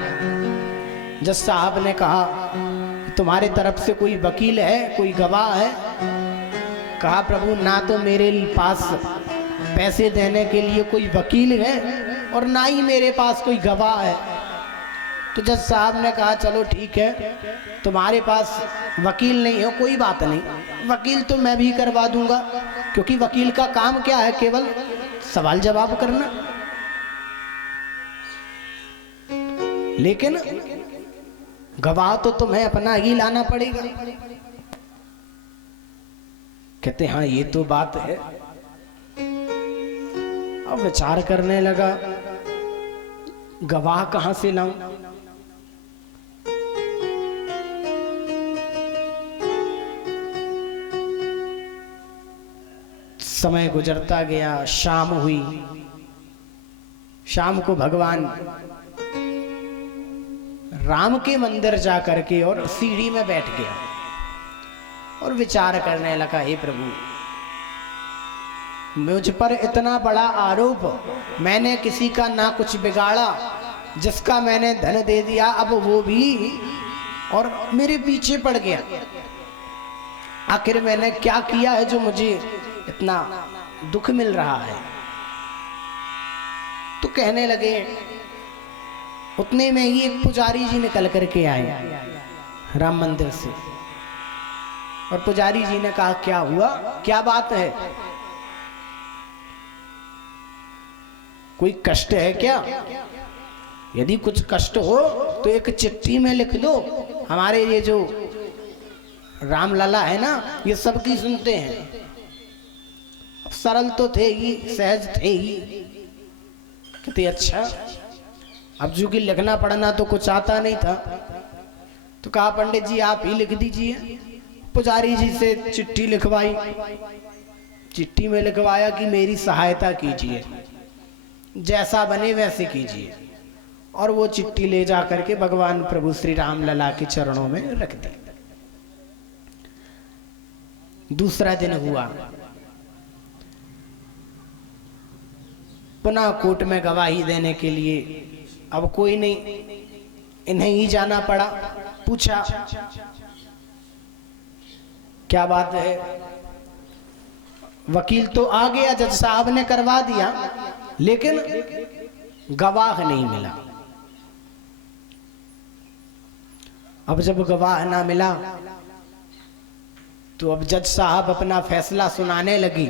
जज साहब ने कहा तुम्हारे तरफ से कोई वकील है, कोई गवाह है? कहा प्रभु ना तो मेरे पास पैसे देने के लिए कोई वकील है और ना ही मेरे पास कोई गवाह है। तो जज साहब ने कहा चलो ठीक है, तुम्हारे पास वकील नहीं हो, कोई बात नहीं, वकील तो मैं भी करवा दूंगा, क्योंकि वकील का काम क्या है, केवल सवाल जवाब करना। लेकिन गवाह तो तुम्हें अपना ही लाना पड़ेगा। कहते हाँ ये तो बात है। अब विचार करने लगा गवाह कहां से लाऊं। समय गुजरता गया, शाम हुई। शाम को भगवान राम के मंदिर जा करके और सीढ़ी में बैठ गया और विचार करने लगा, हे प्रभु मुझ पर इतना बड़ा आरोप, मैंने किसी का ना कुछ बिगाड़ा, जिसका मैंने धन दे दिया अब वो भी और मेरे पीछे पड़ गया। आखिर मैंने क्या किया है जो मुझे इतना दुख मिल रहा है। तो कहने लगे, उतने में ही एक पुजारी जी निकल करके आए राम मंदिर से, और पुजारी जी ने कहा, क्या हुआ, क्या बात है, कोई कष्ट है क्या? यदि कुछ कष्ट हो तो एक चिट्ठी में लिख दो, हमारे ये जो रामलला है ना, ये सबकी सुनते हैं। सरल तो थे ही, सहज थे ही। कहते अच्छा, अब जो कि लिखना पढ़ना तो कुछ आता नहीं था, तो कहा पंडित जी आप ही लिख दीजिए। पुजारी जी से चिट्ठी लिखवाई, चिट्ठी में लिखवाया कि मेरी सहायता कीजिए, जैसा बने वैसे कीजिए, और वो चिट्ठी ले जा करके भगवान प्रभु श्री राम लला के चरणों में रख दी। दूसरा दिन हुआ, पुनः कोर्ट में गवाही देने के लिए, अब कोई नहीं, इन्हें ही जाना पड़ा। पूछा क्या बात है, वकील तो आ गया, जज साहब ने करवा दिया, लेकिन गवाह नहीं मिला। अब जब गवाह ना मिला तो अब जज साहब अपना फैसला सुनाने लगी।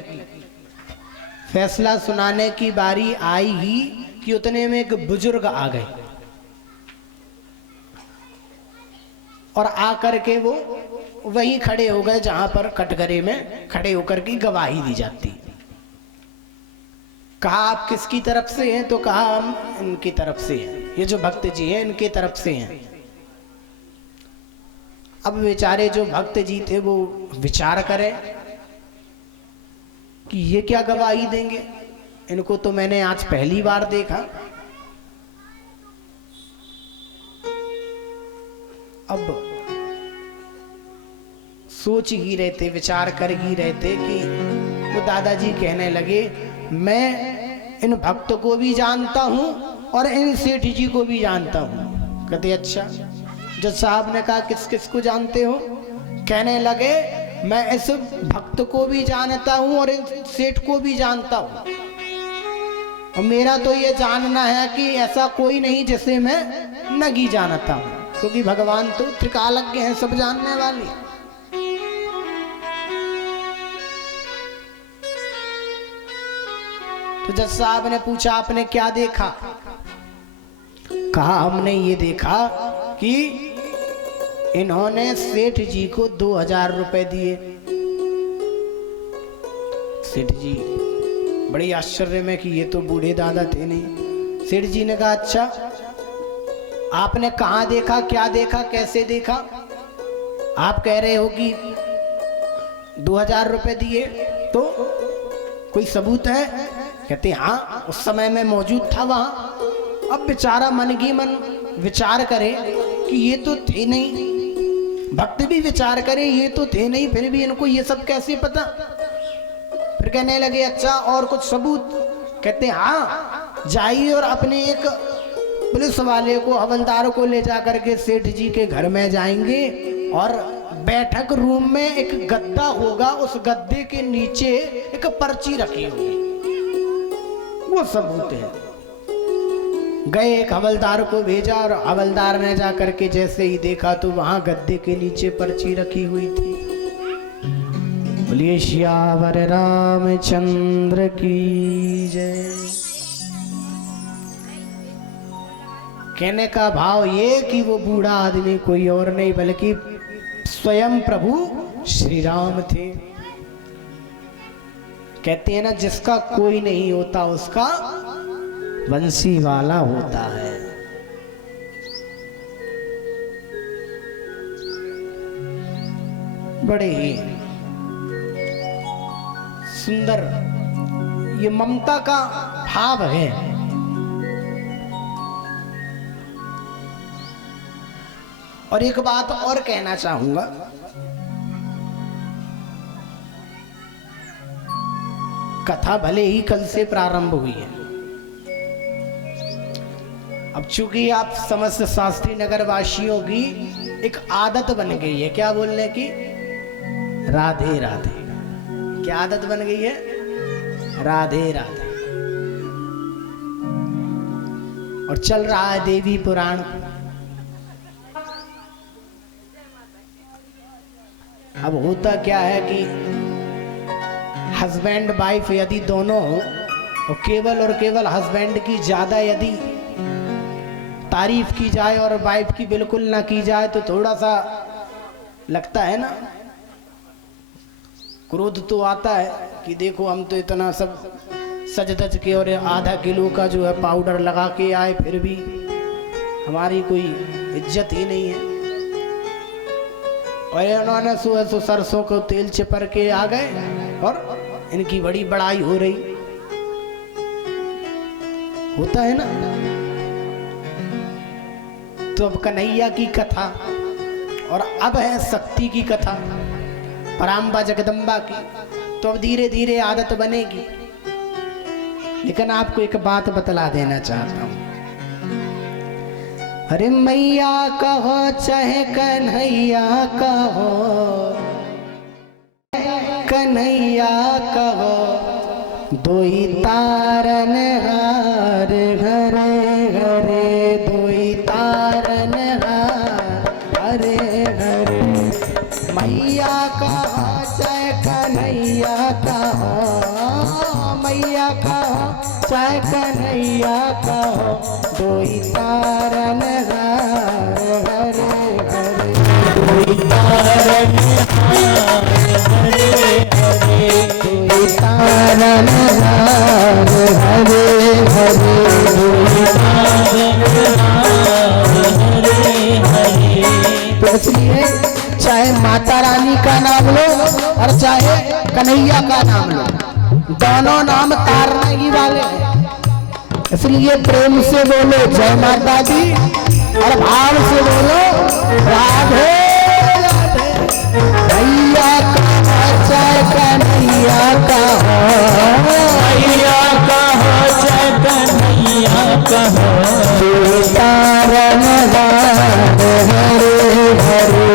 फैसला सुनाने की बारी आई ही कि उतने में एक बुजुर्ग आ गए, और आकर के वो वहीं खड़े हो गए जहां पर कटघरे में खड़े होकर की गवाही दी जाती। कहा आप किसकी तरफ से हैं? तो कहा हम इनकी तरफ से हैं, ये जो भक्त जी हैं इनके तरफ से हैं। अब बेचारे जो भक्त जी थे वो विचार करें कि ये क्या गवाही देंगे, इनको तो मैंने आज पहली बार देखा। अब सोच ही रहे थे, विचार कर ही रहे थे कि वो दादाजी कहने लगे, मैं इन भक्त को भी जानता हूं और इन सेठ जी को भी जानता हूं। कहते अच्छा। जज साहब ने कहा किस किस को जानते हो? कहने लगे मैं इस भक्त को भी जानता हूं और इस सेठ को भी जानता हूं, और मेरा तो ये जानना है कि ऐसा कोई नहीं जिसे मैं नहीं जानता हूं, क्योंकि भगवान तो त्रिकालज्ञ हैं, सब जानने वाले। तो जज साहब ने पूछा आपने क्या देखा? कहा हमने ये देखा कि इन्होंने सेठ जी को 2000 रुपए दिए। सेठ जी बड़ी आश्चर्य में कि ये तो बूढ़े दादा थे नहीं। सेठ जी ने कहा अच्छा आपने कहाँ देखा, क्या देखा, कैसे देखा? आप कह रहे हो कि 2000 रुपए दिए, तो कोई सबूत है? कहते हाँ, उस समय मैं मौजूद था वहां। अब बेचारा मन की मन विचार करे कि ये तो थे नहीं, भक्त भी विचार करे ये तो थे नहीं, फिर भी इनको ये सब कैसे पता? फिर कहने लगे अच्छा और कुछ सबूत? कहते हाँ, जाइए और अपने एक पुलिस वाले को, हवलदार को ले जा करके सेठ जी के घर में जाएंगे, और बैठक रूम में एक गद्दा होगा, उस गद्दे के नीचे एक पर्ची रखी होगी, वो सबूत है। गए, एक हवलदार को भेजा, और हवलदार ने जा करके जैसे ही देखा तो वहां गद्दे के नीचे पर्ची रखी हुई थी। बोलिए श्यावर रामचंद्र की जय। कहने का भाव ये कि वो बूढ़ा आदमी कोई और नहीं बल्कि स्वयं प्रभु श्री राम थे। कहते हैं ना, जिसका कोई नहीं होता उसका बंसी वाला होता है। बड़े ही सुंदर ये ममता का भाव है। और एक बात और कहना चाहूंगा, कथा भले ही कल से प्रारंभ हुई है, अब चूंकि आप समस्त शास्त्री नगर वासियों की एक आदत बन गई है, क्या बोलने की? राधे राधे। क्या आदत बन गई है? राधे राधे। और चल रहा है देवी पुराण। अब होता क्या है कि हस्बैंड वाइफ यदि दोनों हो और केवल हस्बैंड की ज्यादा यदि तारीफ की जाए और वाइफ की बिल्कुल ना की जाए तो थोड़ा सा लगता है ना, क्रोध तो आता है कि देखो हम तो इतना सब सज धज के और आधा किलो का जो है पाउडर लगा के आए, फिर भी हमारी कोई इज्जत ही नहीं है। और इन्होंने सो सरसों को तेल चिपर के आ गए और इनकी बड़ी बड़ाई हो रही। होता है ना। तो अब कन्हैया की कथा और अब है शक्ति की कथा, पराम्बा जगदम्बा की। तो अब धीरे धीरे आदत बनेगी। लेकिन आपको एक बात बतला देना चाहता हूं। अरे मैया कहो चाहे कन्हैया कहो, कन्हैया कहो, दो ही तारन हार घरे घरे, दो ही तारन हार हरे हरे। मैया कहो चाहे कन्हैया कहो, मैया कहो चाहे कन्हैया कहो, दो ही तारन हार हरे हरे, दो ही तारन हार हरे हरे, दो ही तारन हार हरे हरे, दो ही तारन हार हरे हरे। तो इसलिए चाहे माता रानी का नाम लो और चाहे कन्हैया का नाम लो, दोनों नाम तारने ही वाले हैं। इसलिए प्रेम से बोलो जय माता दी और भाव से बोलो राधे राधे। मैया कहो चाहे कन्हैया कहो, मैया कहो चाहे कन्हैया कहो, तारन हार हरे हरे,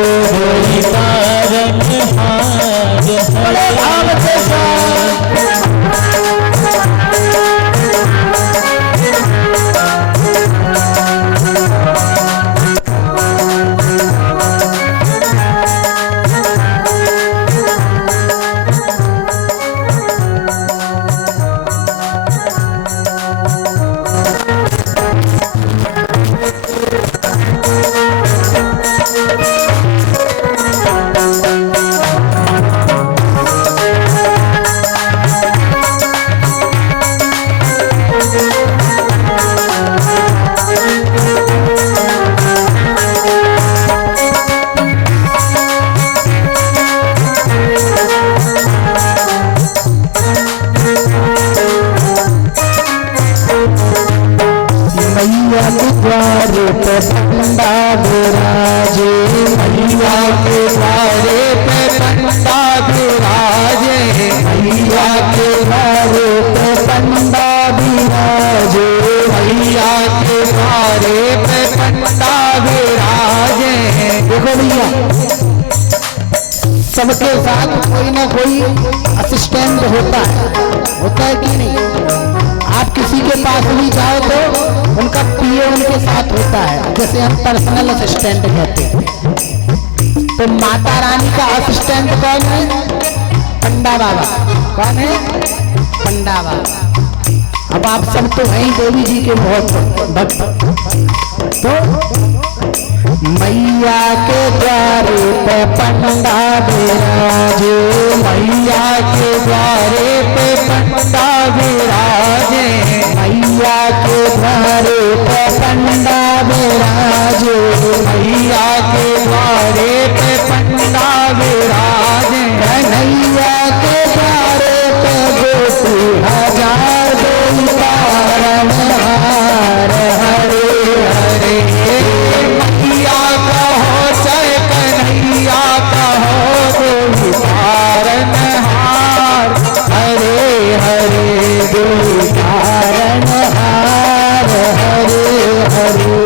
तारन हार हरे भाव से सबके साथ कोई ना कोई असिस्टेंट होता है कि नहीं? आप किसी के पास भी जाओ तो उनका पीए उनके साथ होता है, जैसे हम पर्सनल असिस्टेंट कहते हैं। तो माता रानी का असिस्टेंट कौन है? पंडा बाबा। कौन है? पंडा बाबा। अब आप सब तो हैं देवी जी के बहुत भक्त। तो मैया के द्वारे पे पंडा विराजे, मैया के द्वारे पे पंडा विराजे, मैया के द्वारे पे पंडा विराजे, मैया के द्वारे पे पंडा विराजे। कन्हैया के द्वारे पे गोपी हजार, दो तारन हार हरे हरे। मैया कहो चाहे कन्हैया कहो, दो तारन हार हरे हरे, दो तारन हार हरे हरे।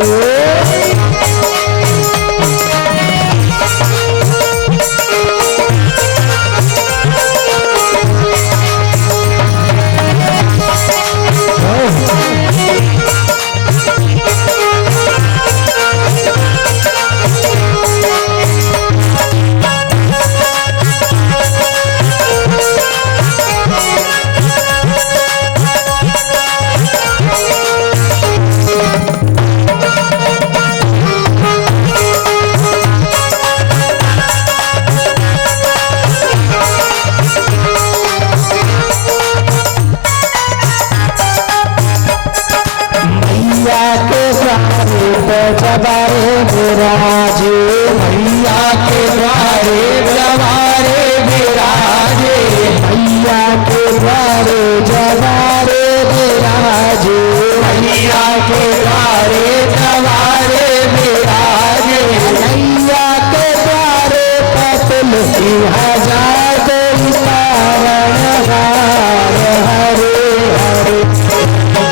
मैया के द्वारे पे जवारे विराजे, मैया के द्वारे जवारे विराजे, मैया के द्वारे जवारे विराजे, मैया के द्वारे जवारे विराजे, मैया के द्वारे पतल की हजार कोई कारण हार हरे हरे,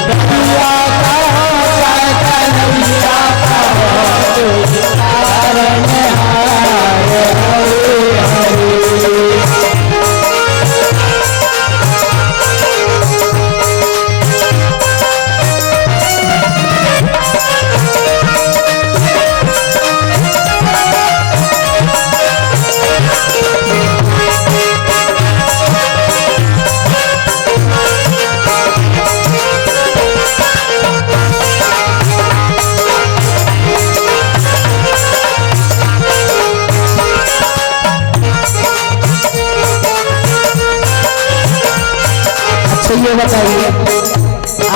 कन्हैया कहो जय कन्हैया कहो कारण हार हरे हरे। अच्छा ये बताइए,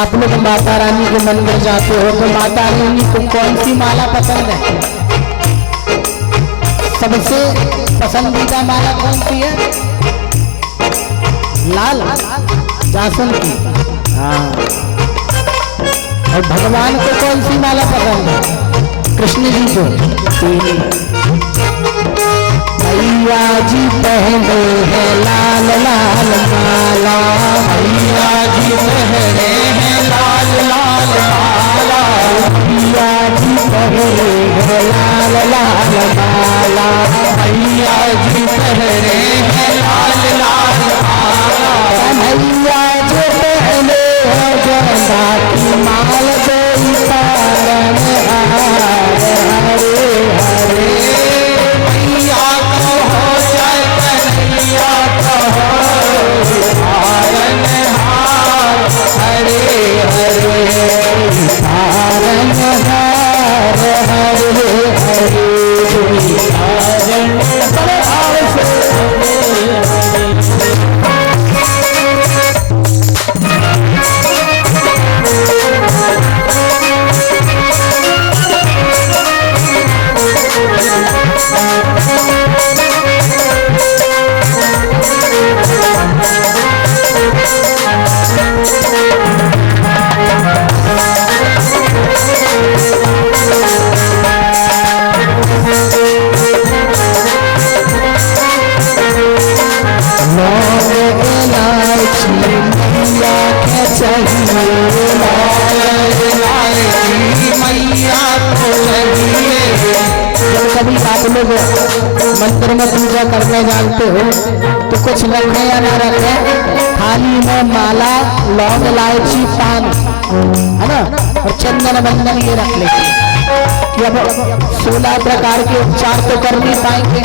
आप लोग माता रानी के मंदिर जाते हो तो माता रानी को कौन सी माला पसंद है? सबसे पसंदीदा माला कौन सी है? लाल जासुन की। हाँ। और भगवान को कौन सी माला पसंद है? कृष्ण जी को। मैया जी पहने हैं लाल लाल माला, मैया जी पहने हैं लाल लाल माला, मैया जी पहने हैं लाल लाल माला, मैया जी पहने हैं लाल लाल माला, कन्हैया जो पहने हैं गेंदा की माल कोई कारण हार हरे हरे, मैया कहो जय कन्हैया कहो कारण हार हरे हरे, कारण हार हरे हरे, कारण बड़े भाव से लौंग इलायची मैया के चाहिए, इलायची मैया को चाहिए, जब कभी आप लोग मंदिर में पूजा करने जानते हो तो कुछ रखें या ना रखें, थाली में माला लौंग इलायची पान है ना, और चंदन बंदन ये रख लेते कि अब 16 प्रकार के उपचार तो कर नहीं पाएंगे,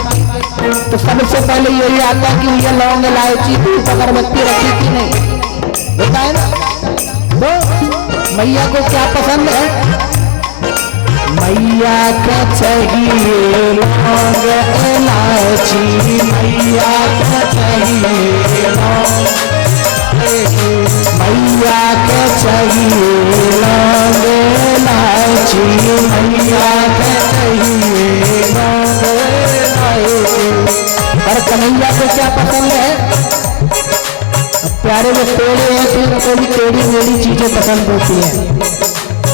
तो सबसे पहले यही आता है कि ये लौंग इलायची धूप अगरबत्ती रखी कि नहीं, होता है ना। तो मैया को क्या पसंद है? मैया का चाहिए लौंग इलायची, मैया का चाहिए लौंग, मैया का चाहिए लौंग इलायची, मैया का चाहिए लौंग इलायची। पर कन्हैया को क्या पसंद है? अब प्यारे जो पेड़े हैं तो उनको भी टेढ़ी मेढ़ी चीजें पसंद होती हैं।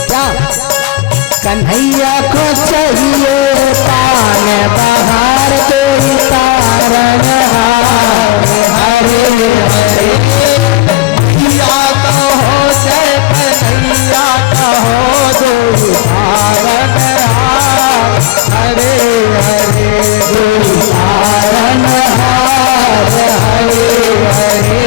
क्या कन्हैया को चाहिए पान बहार कोई कारण हार हरे हरे, मैया कहो जय कन्हैया कहो दो कारण हार हरे हरे, कारण हार हरे हरे।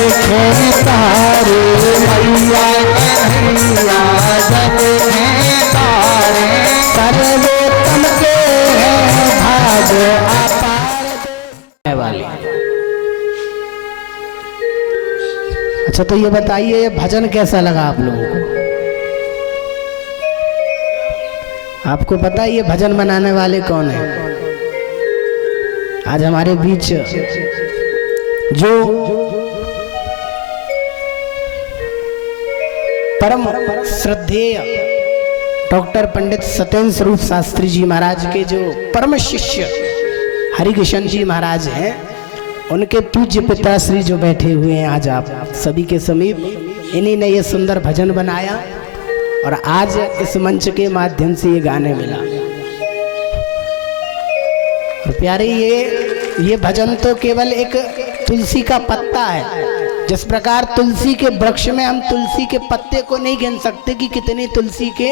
देखे तारे मैया कन्हैया जब देखे तारे सर्वोत्तम के हैं भाग अपार वाले। अच्छा तो ये बताइए, ये भजन कैसा लगा आप लोगों को? आपको पता है ये भजन बनाने वाले कौन है? आज हमारे बीच जो परम श्रद्धेय डॉक्टर पंडित सत्येंद्र स्वरूप शास्त्री जी महाराज के जो परम शिष्य हरिकिशन जी महाराज हैं, उनके पूज्य पिताश्री जो बैठे हुए हैं आज आप सभी के समीप, इन्हीं ने ये सुंदर भजन बनाया और आज इस मंच के माध्यम से ये गाने मिला। और प्यारे ये भजन तो केवल एक तुलसी का पत्ता है। जिस प्रकार तुलसी के वृक्ष में हम तुलसी के पत्ते को नहीं गिन सकते कि कितने तुलसी के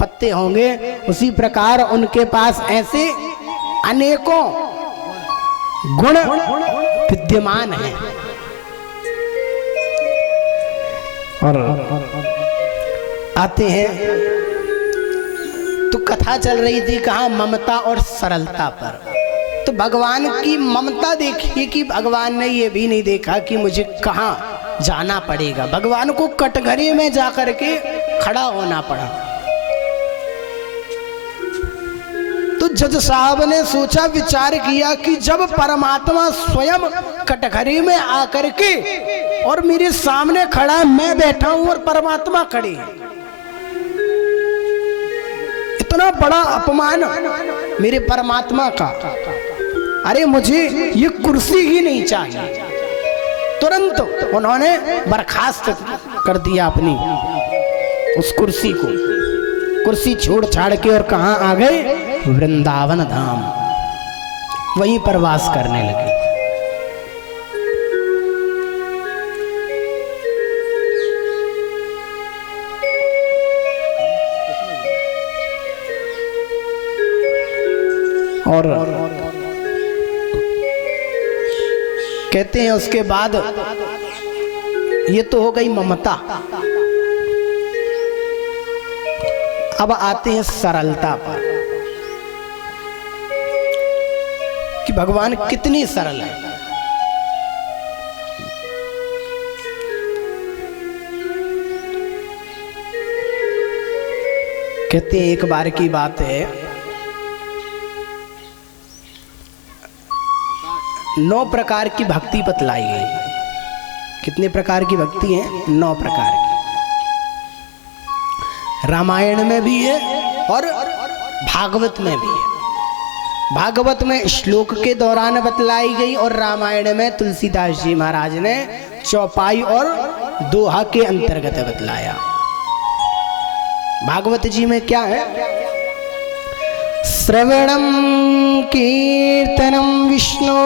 पत्ते होंगे, उसी प्रकार उनके पास ऐसे अनेकों गुण विद्यमान हैं। और आते हैं तो कथा चल रही थी कहाँ, ममता और सरलता पर। तो भगवान की ममता देखिए कि भगवान ने ये भी नहीं देखा कि मुझे कहाँ जाना पड़ेगा, भगवान को कटघरे में जाकर के खड़ा होना पड़ा। तो जज साहब ने सोचा, विचार किया कि जब परमात्मा स्वयं कटघरे में आकर के और मेरे सामने खड़ा, मैं बैठा हूं और परमात्मा खड़े हैं, इतना बड़ा अपमान मेरे परमात्मा का, अरे मुझे ये कुर्सी ही नहीं चाहिए। तुरंत उन्होंने बर्खास्त कर दिया अपनी उस कुर्सी को, कुर्सी छोड़ छाड़ के और कहाँ आ गए, वृंदावन धाम, वहीं पर वास करने लगे। और कहते हैं उसके बाद ये तो हो गई ममता, अब आते हैं सरलता पर कि भगवान कितनी सरल है। कहते हैं एक बार की बात है, 9 प्रकार की भक्ति बतलाई गई। कितने प्रकार की भक्ति है? 9 प्रकार की। रामायण में भी है और भागवत में भी है। भागवत में श्लोक के दौरान बतलाई गई और रामायण में तुलसीदास जी महाराज ने चौपाई और दोहा के अंतर्गत बतलाया। भागवत जी में क्या है? श्रवणं कीर्तनं विष्णु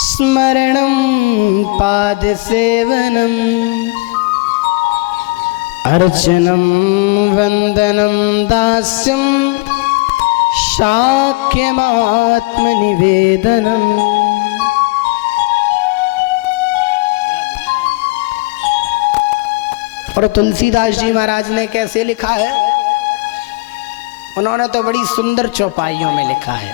स्मरणं पादसेवनम् अर्चनं वंदनं दास्यं शाक्यमात्मनिवेदनम्। और तुलसीदास जी महाराज ने कैसे लिखा है? उन्होंने तो बड़ी सुंदर चौपाइयों में लिखा है।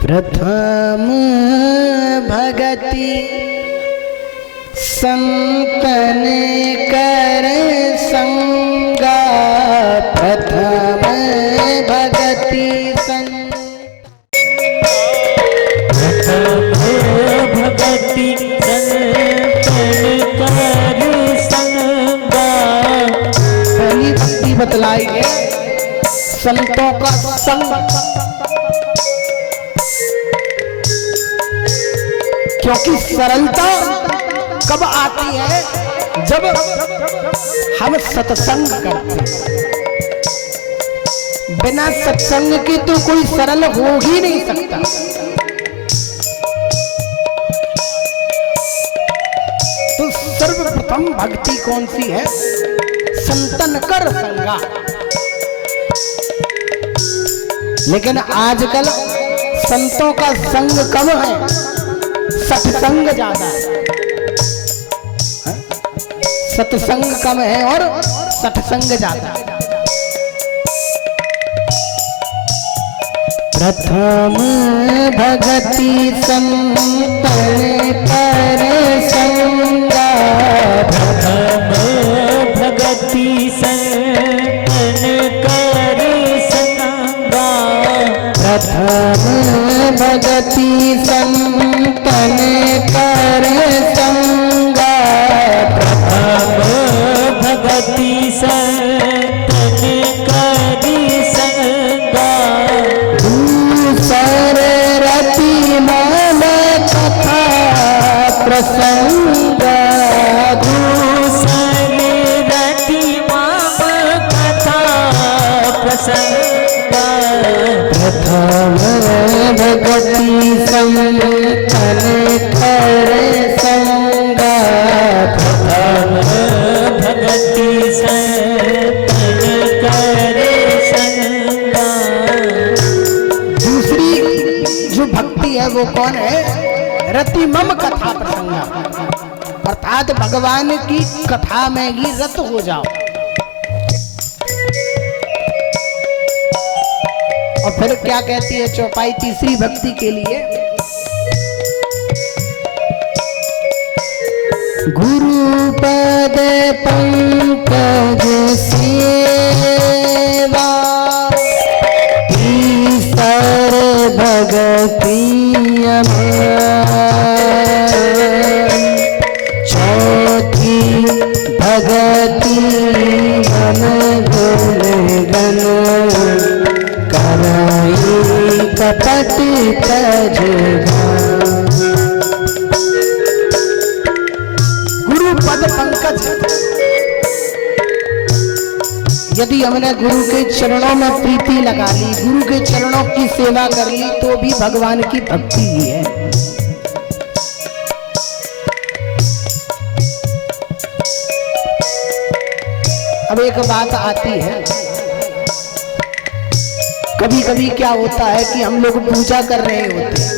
प्रथम भगति संतन कर संगा, प्रथम भगति बतलाई है संतों का संग। क्योंकि सरलता कब आती है? जब हम सत्संग करते हैं। बिना सत्संग के तो कोई सरल हो ही नहीं सकता। तो सर्वप्रथम भक्ति कौन सी है? संतन कर संगा। लेकिन आजकल संतों का संग कम है, सत्संग ज्यादा है। सत्संग कम है और सत्संग ज्यादा है। प्रथम भगति संतन कर संगा, प्रथम भगति संतन कर संगा, प्रथम भगति संतन कर संगा, प्रथम भगति संतन कर संगा, दूसर रति मम कथा प्रसंग, दूसर रति मम कथा प्रसंग, प्रथम भगति संतन कर संगा, प्रथम भगति संतन कर संगा। दूसरी जो भक्ति है वो कौन है? रति मम कथा प्रसंगा, अर्थात भगवान की कथा में ही रत हो जाओ। और फिर क्या कहती है चौपाई तीसरी भक्ति के लिए? गुरु पद पंकज सेवा, तीसर भगति चौथी भगति मन गुण गण, कराई कपट तज। गुरु पद पंकज, यदि हमने गुरु के चरणों में प्रीति लगा ली, गुरु के चरणों की सेवा कर ली, तो भी भगवान की भक्ति ही है। अब एक बात आती है, कभी कभी क्या होता है कि हम लोग पूजा कर रहे होते हैं,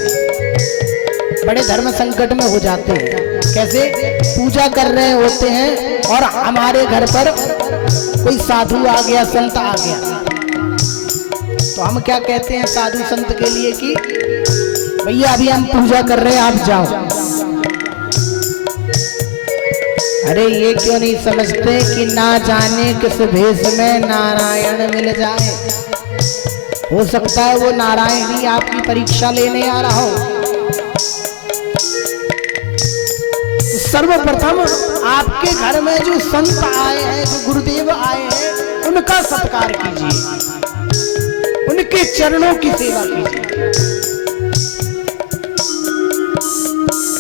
बड़े धर्म संकट में हो जाते हैं। कैसे? पूजा कर रहे होते हैं और हमारे घर पर कोई साधु आ गया, संत आ गया, तो हम क्या कहते हैं साधु संत के लिए कि भैया अभी हम पूजा कर रहे हैं, आप जाओ। अरे ये क्यों नहीं समझते कि ना जाने किस भेष में नारायण मिल जाए, हो सकता है वो नारायण ही आपकी परीक्षा लेने आ रहा हो। तो सर्वप्रथम आपके घर में जो संत आए हैं, जो गुरुदेव आए हैं, उनका सत्कार कीजिए, उनके चरणों की सेवा कीजिए,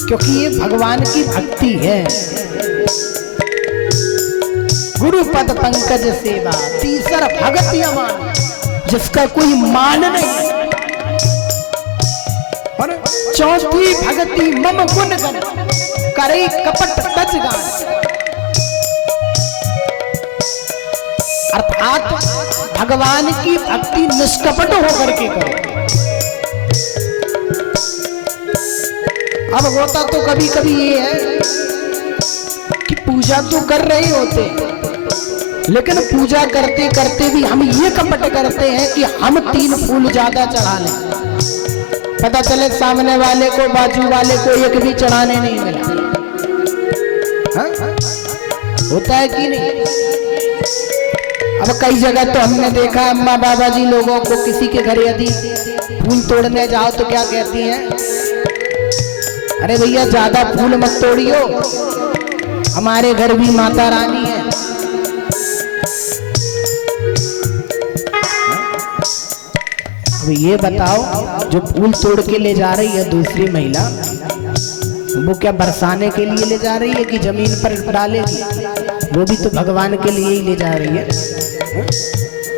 क्योंकि ये भगवान की भक्ति है। गुरु पद पंकज सेवा, तीसर भगति अमान, जिसका कोई मान नहीं, और चौथी भगति मम गुण गण, करे कपट तज गान। अर्थात भगवान की भक्ति निष्कपट होकर के करो। अब होता तो कभी कभी ये है कि पूजा तो कर रहे होते, लेकिन पूजा करते करते भी हम ये कपट करते हैं कि हम 3 फूल ज्यादा चढ़ा लें, पता चले सामने वाले को, बाजू वाले को एक भी चढ़ाने नहीं मिला। हाँ? होता है कि नहीं? अब कई जगह तो हमने देखा अम्मा बाबा जी लोगों को किसी के घर यदि फूल तोड़ने जाओ तो क्या कहती हैं? अरे भैया ज्यादा फूल मत तोड़ियो, हमारे घर भी माता रानी है। अब ये बताओ, जो फूल तोड़ के ले जा रही है दूसरी महिला, वो क्या बरसाने के लिए ले जा रही है कि जमीन पर डालेगी? वो भी तो भगवान के लिए ही ले जा रही है।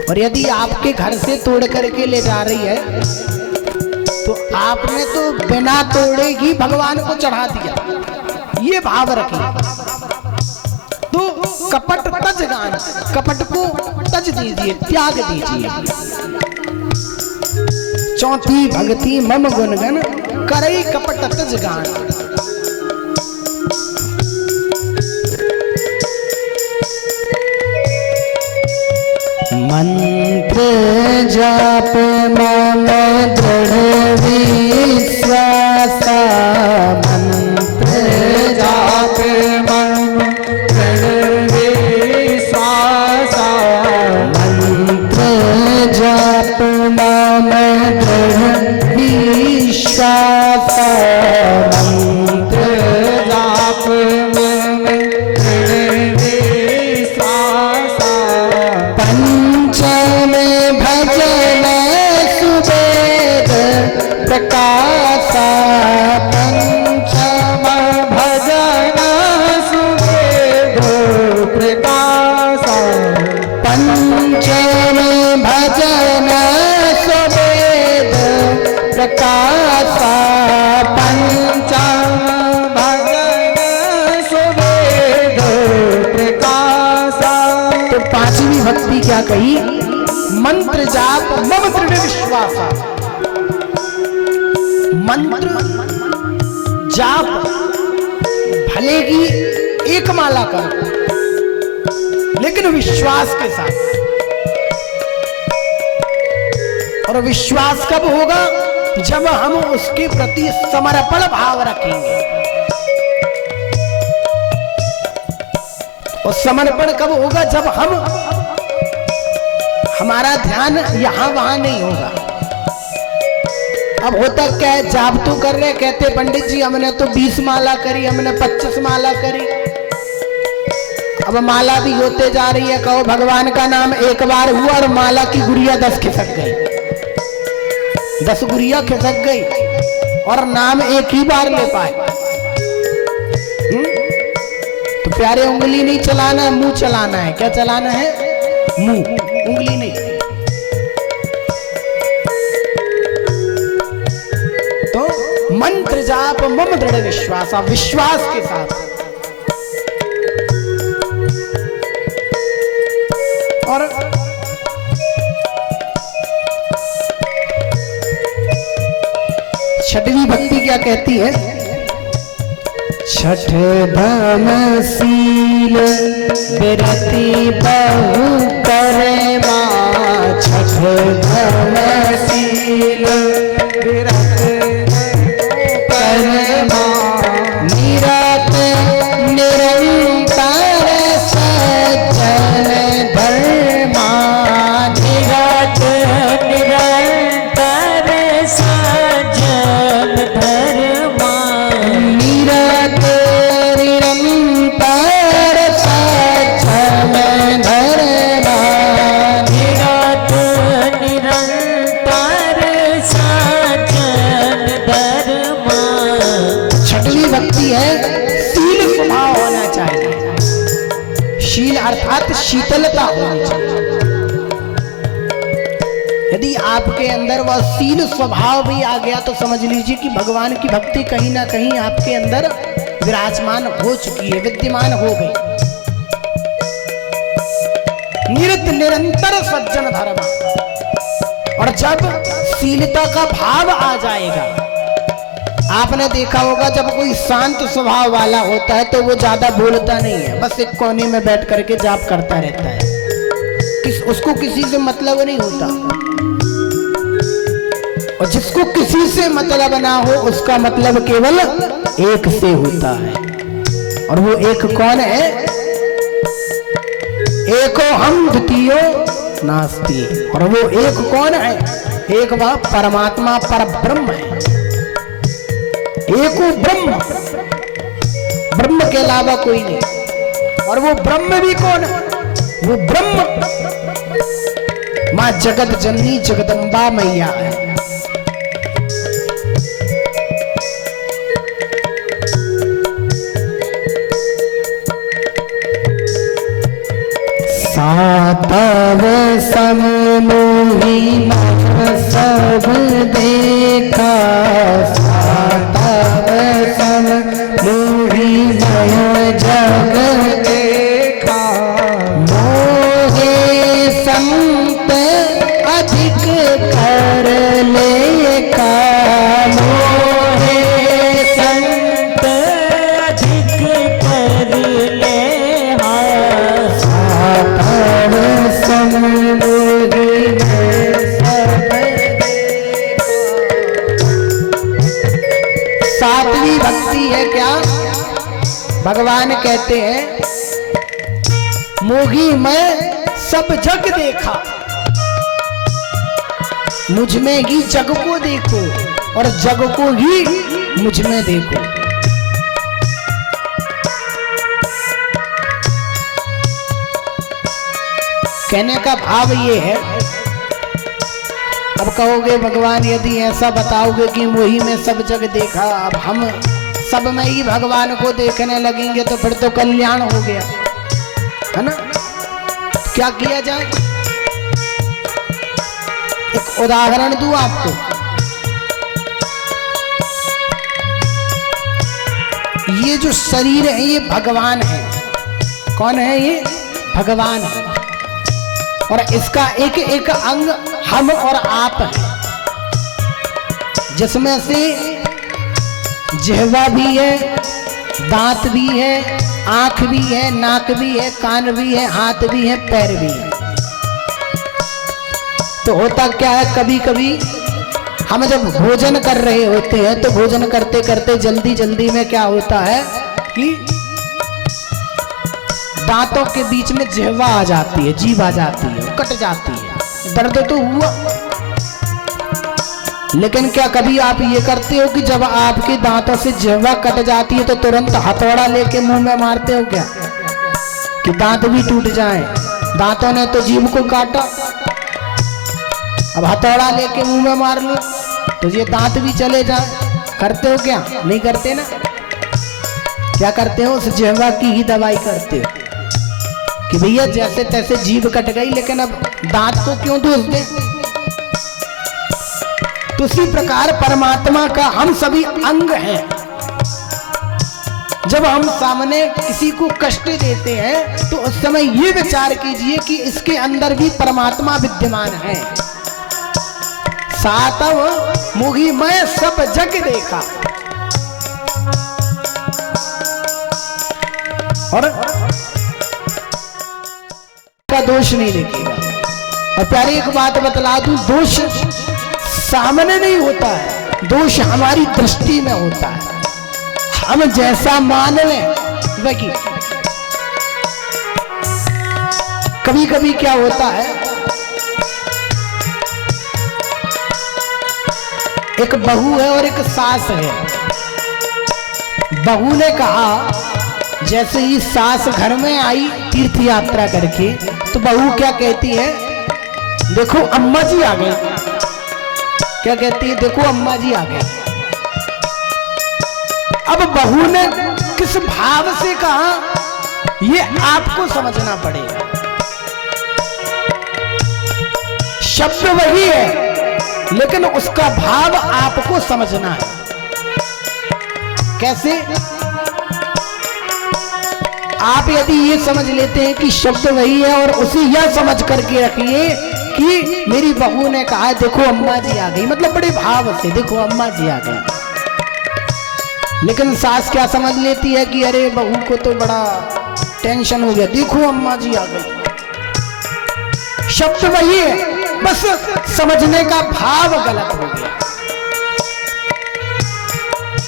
और यदि आपके घर से तोड़ करके ले जा रही है, तो आपने तो बिना तोड़े ही भगवान को चढ़ा दिया, ये भाव रखिए। तो कपट तज गान, कपट को तज दीजिए, त्याग दीजिए। चौथी भक्ति मम गुणगन करई कपट तज गान। मंत्र जाप मम दृढ़ विश्वासा, मंत्र जाप मम दृढ़ विश्वासा, मंत्र जाप मम दृढ़ विश्वासा, मंत्र जाप मम दृढ़ विश्वासा। पंचम भजन सुवेद प्रकाशा, पंचम भजन सुवेद प्रकाशा, पंचम भजन सुवेद प्रकाशा, पंचम भजन सुवेद प्रकाशा। तो पांचवी भक्ति क्या कही? मंत्र जाप मम दृढ़ विश्वासा। मंत्र जाप भले की एक माला करो, लेकिन विश्वास के साथ। और विश्वास कब होगा? जब हम उसके प्रति समर्पण भाव रखेंगे। और समर्पण कब होगा? जब हमारा ध्यान यहां वहां नहीं होगा। अब होता क्या है, जाप तो कर रहे, कहते पंडित जी हमने तो 20 माला करी, हमने 25 माला करी। अब माला भी होते जा रही है, कहो भगवान का नाम एक बार हुआ और माला की गुड़िया 10 खिसक गई, 10 गुड़िया खिसक गई और नाम एक ही बार ले पाए। तो प्यारे उंगली नहीं चलाना है, मुंह चलाना है। क्या चलाना है? मुंह, उंगली नहीं। तो मंत्र जाप मम दृढ़ विश्वास, विश्वास के साथ। और छठवीं भक्ति क्या कहती है? छठ धम शील बिरति बहु करे मां, छठ धम शील बिरति करे मां, निरत निरंतर सज्जन धर्मा, निरत निरंतर सज्जन धर्मा, निरत निरंतर सज्जन धर्मा, निरत निरंतर सज्जन धर्मा। छठवीं भक्ति है शील स्वभाव होना चाहिए। शील अर्थात शीतलता होनी चाहिए। यदि आपके अंदर वह शील स्वभाव भी आ गया तो समझ लीजिए कि भगवान की भक्ति कहीं ना कहीं आपके अंदर विराजमान हो चुकी है, विद्यमान हो गई। निरत निरंतर सज्जन धर्म। और जब शीलता का भाव आ जाएगा, आपने देखा होगा जब कोई शांत स्वभाव वाला होता है तो वो ज्यादा बोलता नहीं है, बस एक कोने में बैठ करके जाप करता रहता है। उसको किसी से मतलब नहीं होता। और जिसको किसी से मतलब ना हो उसका मतलब केवल एक से होता है। और वो एक कौन है? एको हम द्वितीयो नास्ति। और वो एक कौन है? एक वह परमात्मा पर ब्रह्म है। एको ब्रह्म, ब्रह्म के अलावा कोई नहीं। और वो ब्रह्म भी कौन है? वो ब्रह्म मां जगत जननी जगदम्बा मैया है। सातव सम मोहि मन सब देखा, सातव सम मोहि मय जग देखा, मोहे संत अधिक कर ले भगवान कहते हैं मोगी मैं सब जग देखा, मुझ में ही जग को देखो और जग को ही मुझ में देखो। कहने का भाव ये है, अब कहोगे भगवान यदि ऐसा बताओगे कि मोही में सब जग देखा, अब हम सब में ही भगवान को देखने लगेंगे तो फिर तो कल्याण हो गया, है ना? क्या किया जाए? एक उदाहरण दूं आपको। ये जो शरीर है ये भगवान है। कौन है ये? भगवान है। और इसका एक एक अंग हम और आप है, जिसमें से जिह्वा भी है, दांत भी है, आंख भी है, नाक भी है, कान भी है, हाथ भी है, पैर भी है। तो होता क्या है, कभी कभी हम जब भोजन कर रहे होते हैं तो भोजन करते करते जल्दी जल्दी में क्या होता है कि दांतों के बीच में जिह्वा आ जाती है, जीभ आ जाती है, कट जाती है, दर्द तो हुआ। लेकिन क्या कभी आप ये करते हो कि जब आपके दांतों से जिह्वा कट जाती है तो तुरंत हथौड़ा लेके मुंह में मारते हो क्या, कि दांत भी टूट जाएं? दांतों ने तो जीभ को काटा, अब हथौड़ा लेके मुंह में मार लो तो ये दांत भी चले जाए। करते हो क्या? नहीं करते ना। क्या करते हो? उस जिह्वा की ही दवाई करते हो कि भैया जैसे तैसे जीभ कट गई, लेकिन अब दांत को क्यों दोष दें? तो इसी प्रकार परमात्मा का हम सभी अंग हैं। जब हम सामने किसी को कष्ट देते हैं तो उस समय ये विचार कीजिए कि इसके अंदर भी परमात्मा विद्यमान है। सातव मुगी मैं सब जग देखा, और का दोष नहीं देखेगा। और प्यारी एक बात बतला दूं, दोष सामने नहीं होता है, दोष हमारी दृष्टि में होता है। हम जैसा मान लें वही। कभी कभी क्या होता है, एक बहू है और एक सास है। बहू ने कहा, जैसे ही सास घर में आई तीर्थ यात्रा करके, तो बहू क्या कहती है, देखो अम्मा जी आ गए। क्या कहती है? देखो अम्मा जी आ गए। अब बहू ने किस भाव से कहा ये आपको समझना पड़ेगा। शब्द वही है लेकिन उसका भाव आपको समझना है। कैसे? आप यदि ये समझ लेते हैं कि शब्द वही है और उसे यह समझ करके रखिए कि मेरी बहू ने कहा देखो अम्मा जी आ गई, मतलब बड़े भाव से देखो अम्मा जी आ गई। लेकिन सास क्या समझ लेती है कि अरे बहू को तो बड़ा टेंशन हो गया, देखो अम्मा जी आ गई। शब्द वही है, बस समझने का भाव गलत हो गया।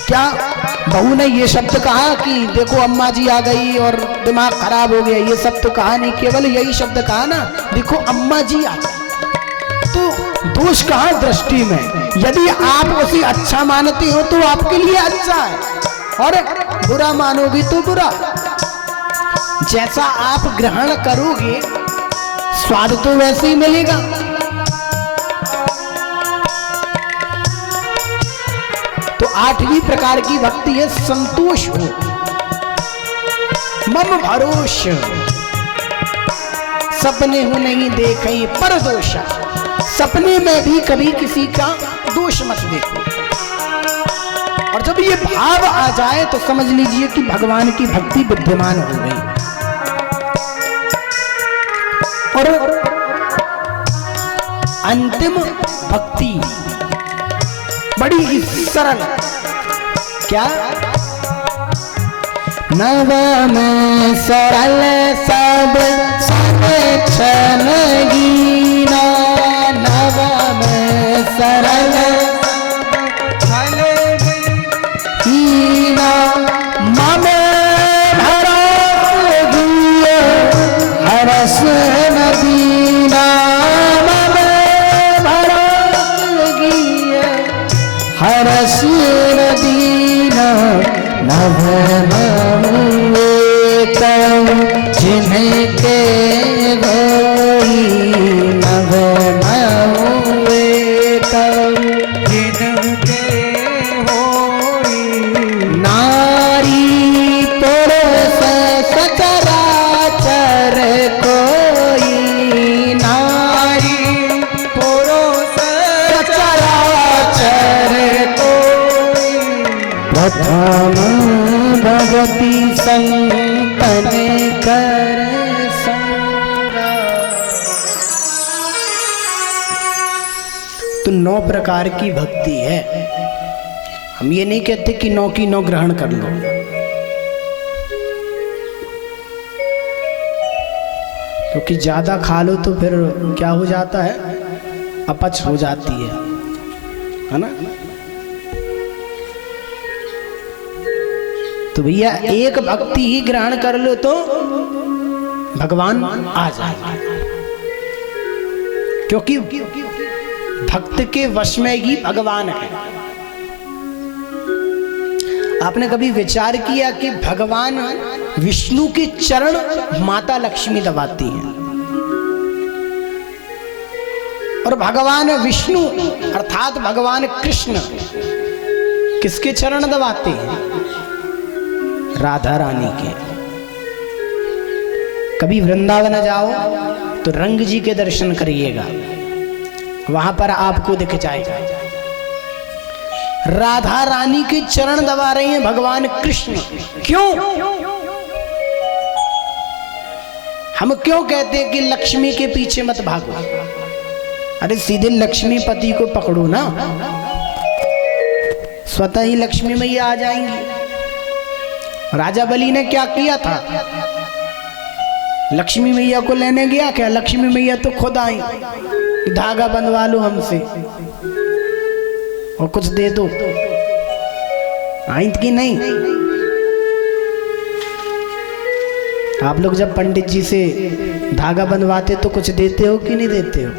क्या बहू ने ये शब्द कहा कि देखो अम्मा जी आ गई और दिमाग खराब हो गया, ये सब तो कहा नहीं, केवल यही शब्द कहा ना, देखो अम्मा जी आ गई। तो दोष कहाँ? दृष्टि में। यदि आप उसे अच्छा मानते हो तो आपके लिए अच्छा है, और बुरा मानोगे तो बुरा। जैसा आप ग्रहण करोगे स्वाद तो वैसे ही मिलेगा। तो आठवीं प्रकार की भक्ति है संतोष हो, मम भरोश, सपने हो नहीं देखे पर दोषा। सपने में भी कभी किसी का दोष मत देखो। और जब ये भाव आ जाए तो समझ लीजिए कि भगवान की भक्ति विद्यमान हो गई। और अंतिम भक्ति बड़ी ही सरल। क्या? नव में सरल सब छन गीना, नव में सरल हीना, मम नभ मऊतम जिनके होई नभ मऊतम जिनके होई नारी पुरुष सचराचर कोई नारी पुरुष सचराचर कोई प्रथम भगति संतन कर संगा। तो 9 प्रकार की भक्ति है। हम ये नहीं कहते कि 9 की 9 ग्रहण कर लो, क्योंकि ज्यादा खा लो तो फिर क्या हो जाता है, अपच हो जाती है ना। तो भैया एक भक्ति ही ग्रहण कर लो तो भगवान आ जाएंगे, क्योंकि भक्त के वश में ही भगवान है। आपने कभी विचार किया कि भगवान विष्णु के चरण माता लक्ष्मी दबाती हैं, और भगवान विष्णु अर्थात भगवान कृष्ण किसके चरण दबाते हैं? राधा रानी के। कभी वृंदावन जाओ तो रंग जी के दर्शन करिएगा, वहां पर आपको दिख जाएगा राधा रानी के चरण दबा रहे हैं भगवान कृष्ण। क्यों? हम क्यों कहते हैं कि लक्ष्मी के पीछे मत भागो? अरे सीधे लक्ष्मीपति को पकड़ो ना, स्वतः ही लक्ष्मी मैया आ जाएंगी। राजा बलि ने क्या किया था? लक्ष्मी मैया को लेने गया क्या? लक्ष्मी मैया तो खुद आई, धागा बंधवा लो हमसे और कुछ दे दो। आई कि नहीं? आप लोग जब पंडित जी से धागा बंधवाते तो कुछ देते हो कि नहीं देते हो?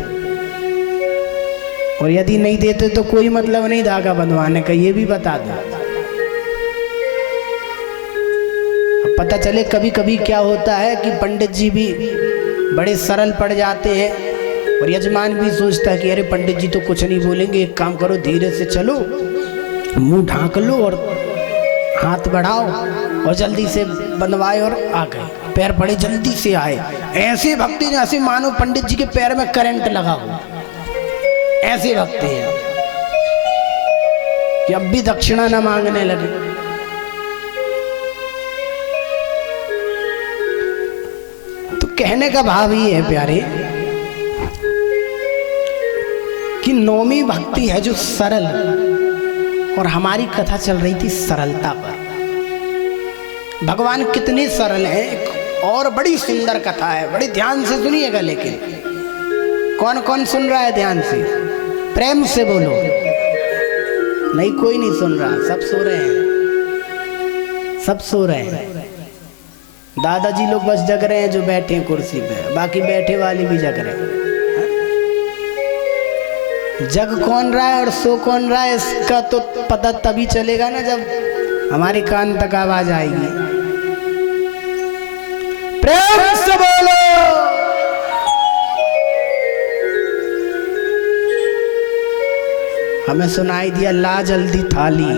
और यदि नहीं देते तो कोई मतलब नहीं धागा बंधवाने का, ये भी बता दो। पता चले कभी कभी क्या होता है कि पंडित जी भी बड़े सरल पड़ जाते हैं और यजमान भी सोचता है कि अरे पंडित जी तो कुछ नहीं बोलेंगे, एक काम करो धीरे से चलो, मुंह ढांक लो और हाथ बढ़ाओ और जल्दी से बंधवाए और आ गए, पैर बड़े जल्दी से आए। ऐसे भक्ति जैसे मानो पंडित जी के पैर में करंट लगा हो, ऐसे भक्ति हैं कि अब भी दक्षिणा न मांगने लगे। कहने का भाव ये है प्यारे कि 9वीं भक्ति है जो सरल, और हमारी कथा चल रही थी सरलता पर। भगवान कितने सरल हैं। एक और बड़ी सुंदर कथा है, बड़ी ध्यान से सुनिएगा। लेकिन कौन कौन सुन रहा है? ध्यान से, प्रेम से बोलो। नहीं, कोई नहीं सुन रहा, सब सो रहे हैं, सब सो रहे हैं। दादाजी लोग बस जग रहे हैं जो बैठे हैं कुर्सी पे, बाकी बैठे वाले भी जग रहे हैं। जग कौन रहा है और सो कौन रहा है इसका तो पता तभी चलेगा ना जब हमारे कान तक आवाज आएगी। प्रेम से बोलो। हमें सुनाई दिया ला जल्दी थाली।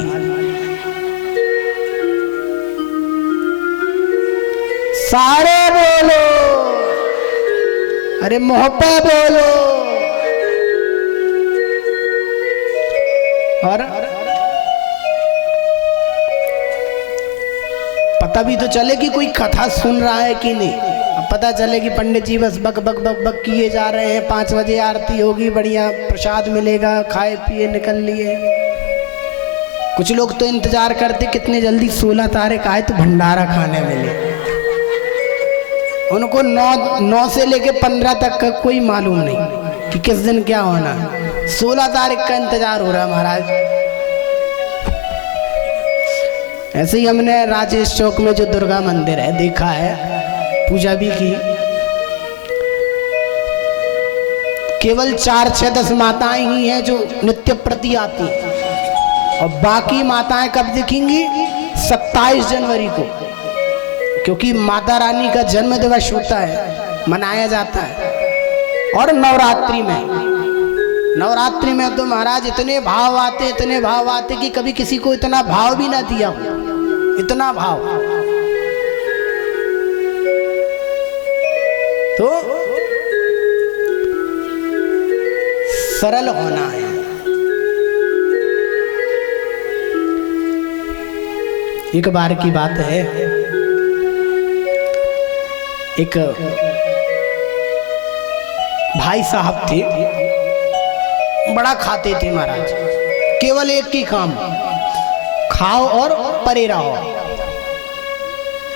सारे बोलो, अरे मोहब्बा बोलो। और पता भी तो चले कि कोई कथा सुन रहा है कि नहीं। अब पता चले कि पंडित जी बस बक बक बक बक किए जा रहे हैं, 5 बजे आरती होगी, बढ़िया प्रसाद मिलेगा, खाए पिए निकल लिए। कुछ लोग तो इंतजार करते कितने जल्दी 16 तारीख आए तो भंडारा खाने मिले। उनको 9 से लेके 15 तक का कोई मालूम नहीं कि किस दिन क्या होना है। 16 तारीख का इंतजार हो रहा है महाराज। ऐसे ही हमने राजेश चौक में जो दुर्गा मंदिर है देखा है, पूजा भी की। केवल 4, 6, 10 माताएं ही हैं जो नित्य प्रति आती हैं, और बाकी माताएं कब दिखेंगी? 27 जनवरी को, क्योंकि माता रानी का जन्म दिवस होता है, मनाया जाता है। और नवरात्रि में तो महाराज इतने भाव आते कि कभी किसी को इतना भाव भी ना दिया हो, इतना भाव। तो सरल होना है। एक बार की बात है, एक भाई साहब थे, बड़ा खाते थे महाराज, केवल एक ही काम, खाओ और परे रहो।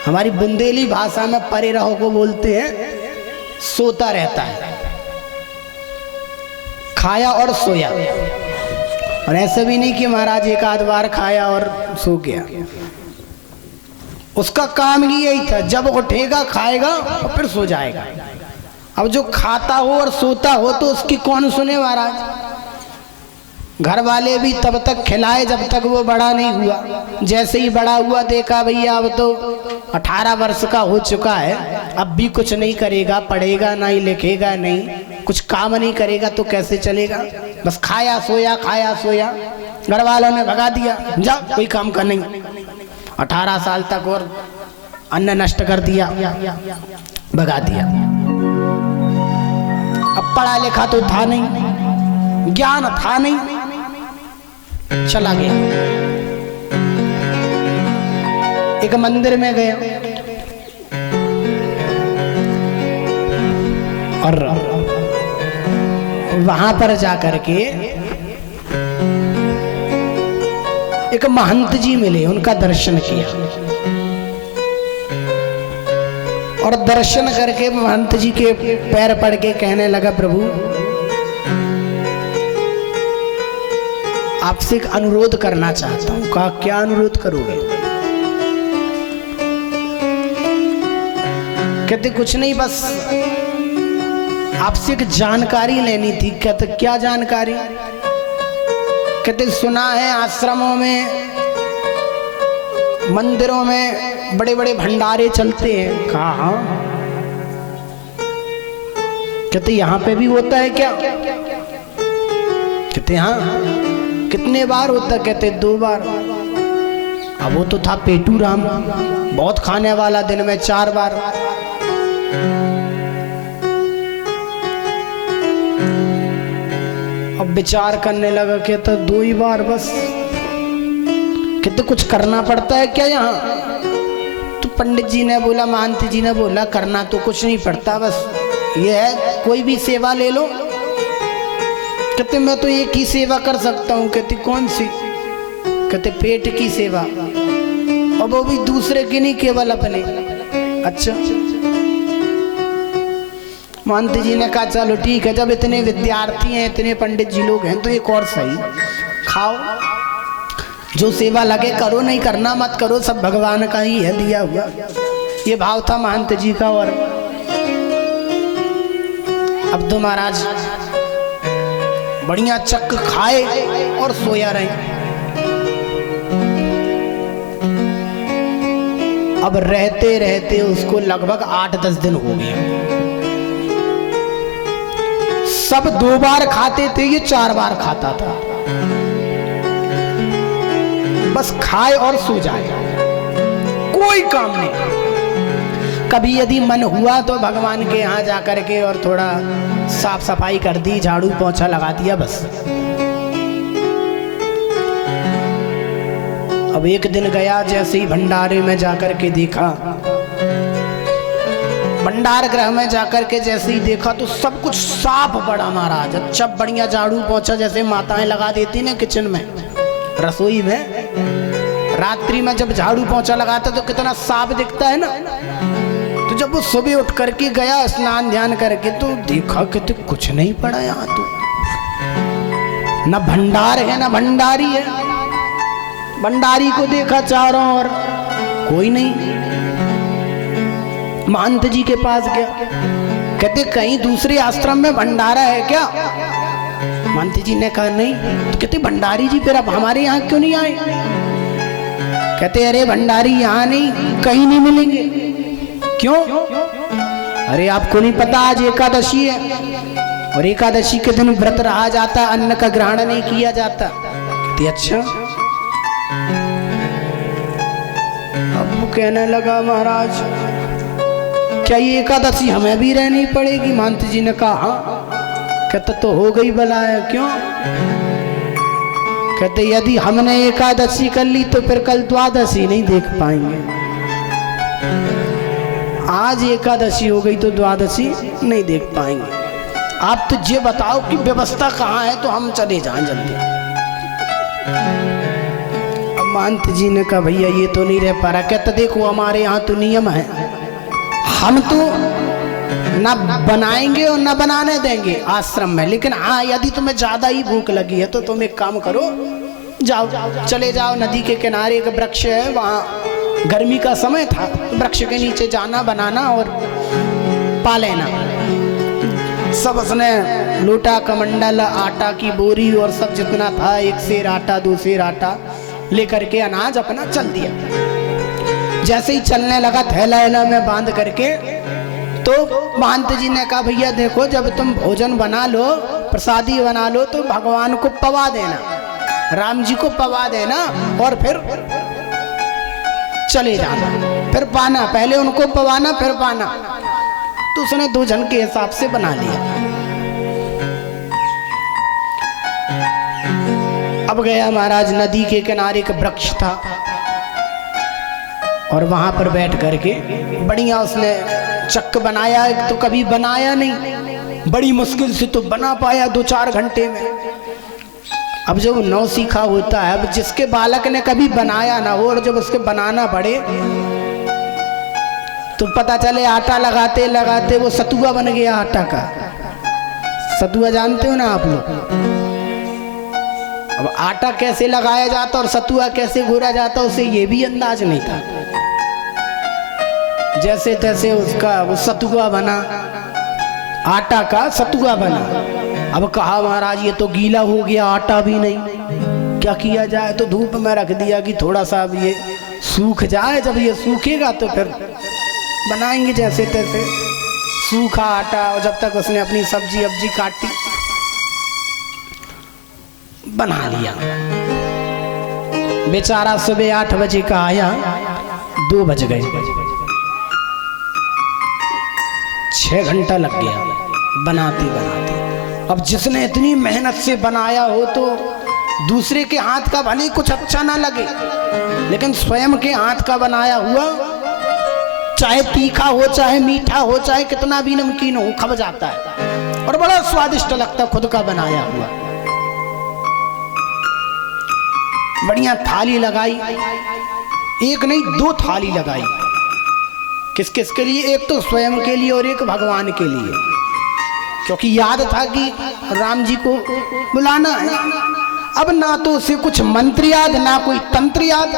हमारी बुंदेली भाषा में परे रहो को बोलते हैं सोता रहता है, खाया और सोया। और ऐसा भी नहीं कि महाराज एक आध बार खाया और सो गया, उसका काम ही यही था, जब उठेगा खाएगा और फिर सो जाएगा। अब जो खाता हो और सोता हो तो उसकी कौन सुने महाराज। घर वाले भी तब तक खिलाए जब तक वो बड़ा नहीं हुआ। जैसे ही बड़ा हुआ, देखा भैया अब तो 18 वर्ष का हो चुका है, अब भी कुछ नहीं करेगा, पढ़ेगा नहीं, लिखेगा नहीं, कुछ काम नहीं करेगा तो कैसे चलेगा। बस खाया सोया। घर वालों ने भगा दिया, जा कोई काम कर नहीं। 18 साल तक और अन्न नष्ट कर दिया, भगा दिया। अब पढ़ा लिखा तो था नहीं, ज्ञान था नहीं, चला गया। एक मंदिर में गया और वहां पर जाकर के एक महंत जी मिले, उनका दर्शन किया। और दर्शन करके महंत जी के पैर पड़ के कहने लगा, प्रभु आपसे एक अनुरोध करना चाहता हूं। कहा, क्या अनुरोध करोगे? कहते कुछ नहीं, बस आपसे एक जानकारी लेनी थी। कहते क्या जानकारी? कहते सुना है आश्रमों में, मंदिरों में बड़े बड़े भंडारे चलते हैं। कहा हाँ। कहते यहाँ पे भी होता है क्या? कहते हाँ। कितने बार होता? कहते 2 बार। अब वो तो था पेटू राम, बहुत खाने वाला, दिन में 4 बार। अब विचार करने लगा, कहता 2 ही बार बस। कहते कुछ करना पड़ता है क्या यहाँ? तो पंडित जी ने बोला, महंत जी ने बोला, करना तो कुछ नहीं पड़ता, बस ये है कोई भी सेवा ले लो। कहते मैं तो एक ही सेवा कर सकता हूँ। कहते कौन सी? कहते पेट की सेवा, और वो भी दूसरे की नहीं, केवल अपने। अच्छा। महंत जी ने कहा चलो ठीक है, जब इतने विद्यार्थी हैं, इतने पंडित जी लोग हैं, तो एक और सही, खाओ, जो सेवा लगे करो, नहीं करना मत करो, सब भगवान का ही है दिया हुआ। ये भाव था महंत जी का। और अब तो महाराज बढ़िया चक्क खाए और सोया रहे। अब रहते रहते उसको लगभग 8-10 दिन हो गए। सब 2 बार खाते थे, ये 4 बार खाता था। बस खाए और सो जाए, कोई काम नहीं। कभी यदि मन हुआ तो भगवान के यहाँ जाकर के और थोड़ा साफ सफाई कर दी, झाड़ू पोंछा लगा दिया, बस। अब एक दिन गया, जैसे ही भंडारे में जाकर के देखा, भंडार गृह में जाकर के जैसे ही देखा तो सब कुछ साफ पड़ा महाराज। अच्छा बढ़िया झाड़ू पोंछा जैसे माताएं लगा देती ना किचन में, रसोई में। रात्रि में जब झाड़ू पोंछा लगाता तो कितना साफ दिखता है ना। तो जब वो सुबह उठ करके गया स्नान ध्यान करके, तो देखा कि कुछ नहीं पड़ा यहाँ तो, न भंडार है न भंडारी है। भंडारी को देखा चारों ओर, कोई नहीं। महंत जी के पास गया, कहते कहीं दूसरे आश्रम में भंडारा है क्या? महंत जी ने कहा नहीं। तो कहते भंडारी जी फिर अब हमारे यहाँ क्यों नहीं आए? कहते अरे भंडारी यहाँ नहीं, कहीं नहीं मिलेंगे। क्यों? अरे आपको नहीं पता आज एकादशी है और एकादशी के दिन व्रत रहा जाता, अन्न का ग्रहण नहीं किया जाता। कहते अच्छा। अब वो कहने लगा महाराज क्या ये एकादशी हमें भी रहनी पड़ेगी? महंत जी ने कहा हाँ। कहते तो हो गई भला है। क्यों? कहते यदि हमने एकादशी कर ली तो फिर कल द्वादशी नहीं देख पाएंगे। आज एकादशी हो गई तो द्वादशी नहीं देख पाएंगे। आप तो ये बताओ कि व्यवस्था कहाँ है तो हम चले जाएं जल्दी। अब महंत जी ने कहा भैया ये तो नहीं रह पा रहा। कहते देखो हमारे यहाँ तो नियम है, हम तो ना बनाएंगे और ना बनाने देंगे आश्रम में, लेकिन हाँ यदि तुम्हें ज्यादा ही भूख लगी है तो तुम एक काम करो, जाओ चले जाओ नदी के किनारे एक वृक्ष है, वहाँ गर्मी का समय था, वृक्ष के नीचे जाना बनाना और पा लेना। सब उसने लोटा कमंडल आटा की बोरी और सब जितना था, एक सेर आटा 2 सेर आटा लेकर के अनाज अपना चल दिया। जैसे ही चलने लगा थैला वैला में बांध करके, तो महंत जी ने कहा भैया देखो जब तुम भोजन बना लो, प्रसादी बना लो तो भगवान को पवा देना, राम जी को पवा देना और फिर चले जाना, फिर पाना, पहले उनको पवाना फिर पाना। तो उसने 2 जन के हिसाब से बना लिया। अब गया महाराज, नदी के किनारे एक वृक्ष था और वहां पर बैठ करके बढ़िया उसने चक्क बनाया। एक तो कभी बनाया नहीं, बड़ी मुश्किल से तो बना पाया 2-4 घंटे में। अब जब नौसीखा होता है, अब जिसके बालक ने कभी बनाया ना हो और जब उसके बनाना पड़े तो पता चले आटा लगाते लगाते वो सतुआ बन गया आटा का। सतुआ जानते हो ना आप लोग? अब आटा कैसे लगाया जाता और सतुआ कैसे घोरा जाता उसे ये भी अंदाज नहीं था। जैसे तैसे उसका वो सतुआ बना, आटा का सतुआ बना। अब कहा महाराज ये तो गीला हो गया, आटा भी नहीं, क्या किया जाए? तो धूप में रख दिया कि थोड़ा सा अब ये सूख जाए, जब ये सूखेगा तो फिर बनाएंगे जैसे तैसे। सूखा आटा, और जब तक उसने अपनी सब्जी अब्जी काटी बना लिया। बेचारा सुबह 8 बजे का आया, 2 बज गए, 6 घंटा लग गया बनाते बनाते। अब जिसने इतनी मेहनत से बनाया हो तो दूसरे के हाथ का भले कुछ अच्छा ना लगे, लेकिन स्वयं के हाथ का बनाया हुआ चाहे तीखा हो चाहे मीठा हो चाहे कितना भी नमकीन हो खब जाता है और बड़ा स्वादिष्ट लगता है खुद का बनाया हुआ। बढ़िया थाली लगाई, एक नहीं 2 थाली लगाई। किस किस के लिए? एक तो स्वयं के लिए और एक भगवान के लिए, क्योंकि याद था कि राम जी को बुलाना है। अब ना तो उसे कुछ मंत्र याद ना कोई तंत्र याद।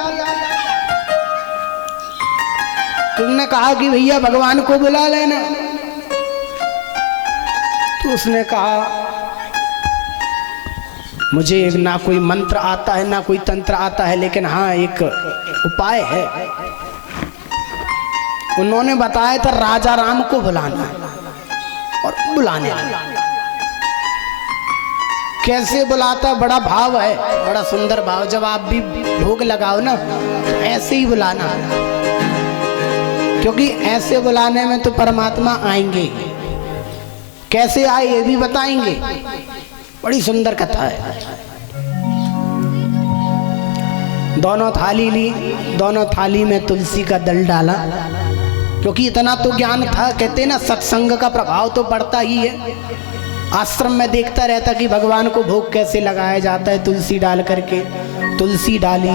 तुमने कहा कि भैया भगवान को बुला लेना, तो उसने कहा मुझे ना कोई मंत्र आता है ना कोई तंत्र आता है, लेकिन हाँ एक उपाय है। उन्होंने बताया था राजा राम को बुलाना और बुलाने कैसे बुलाता, बड़ा भाव है, बड़ा सुंदर भाव। जब आप भी भोग लगाओ ना तो ऐसे ही बुलाना, क्योंकि ऐसे बुलाने में तो परमात्मा आएंगे। कैसे आए ये भी बताएंगे, बड़ी सुंदर कथा है। दोनों थाली ली, दोनों थाली में तुलसी का दल डाला, क्योंकि इतना तो ज्ञान था। कहते ना सत्संग का प्रभाव तो पड़ता ही है। आश्रम में देखता रहता कि भगवान को भोग कैसे लगाया जाता है, तुलसी डाल करके। तुलसी डाली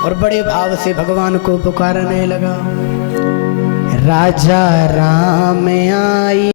और बड़े भाव से भगवान को पुकारने लगा। राजा राम आई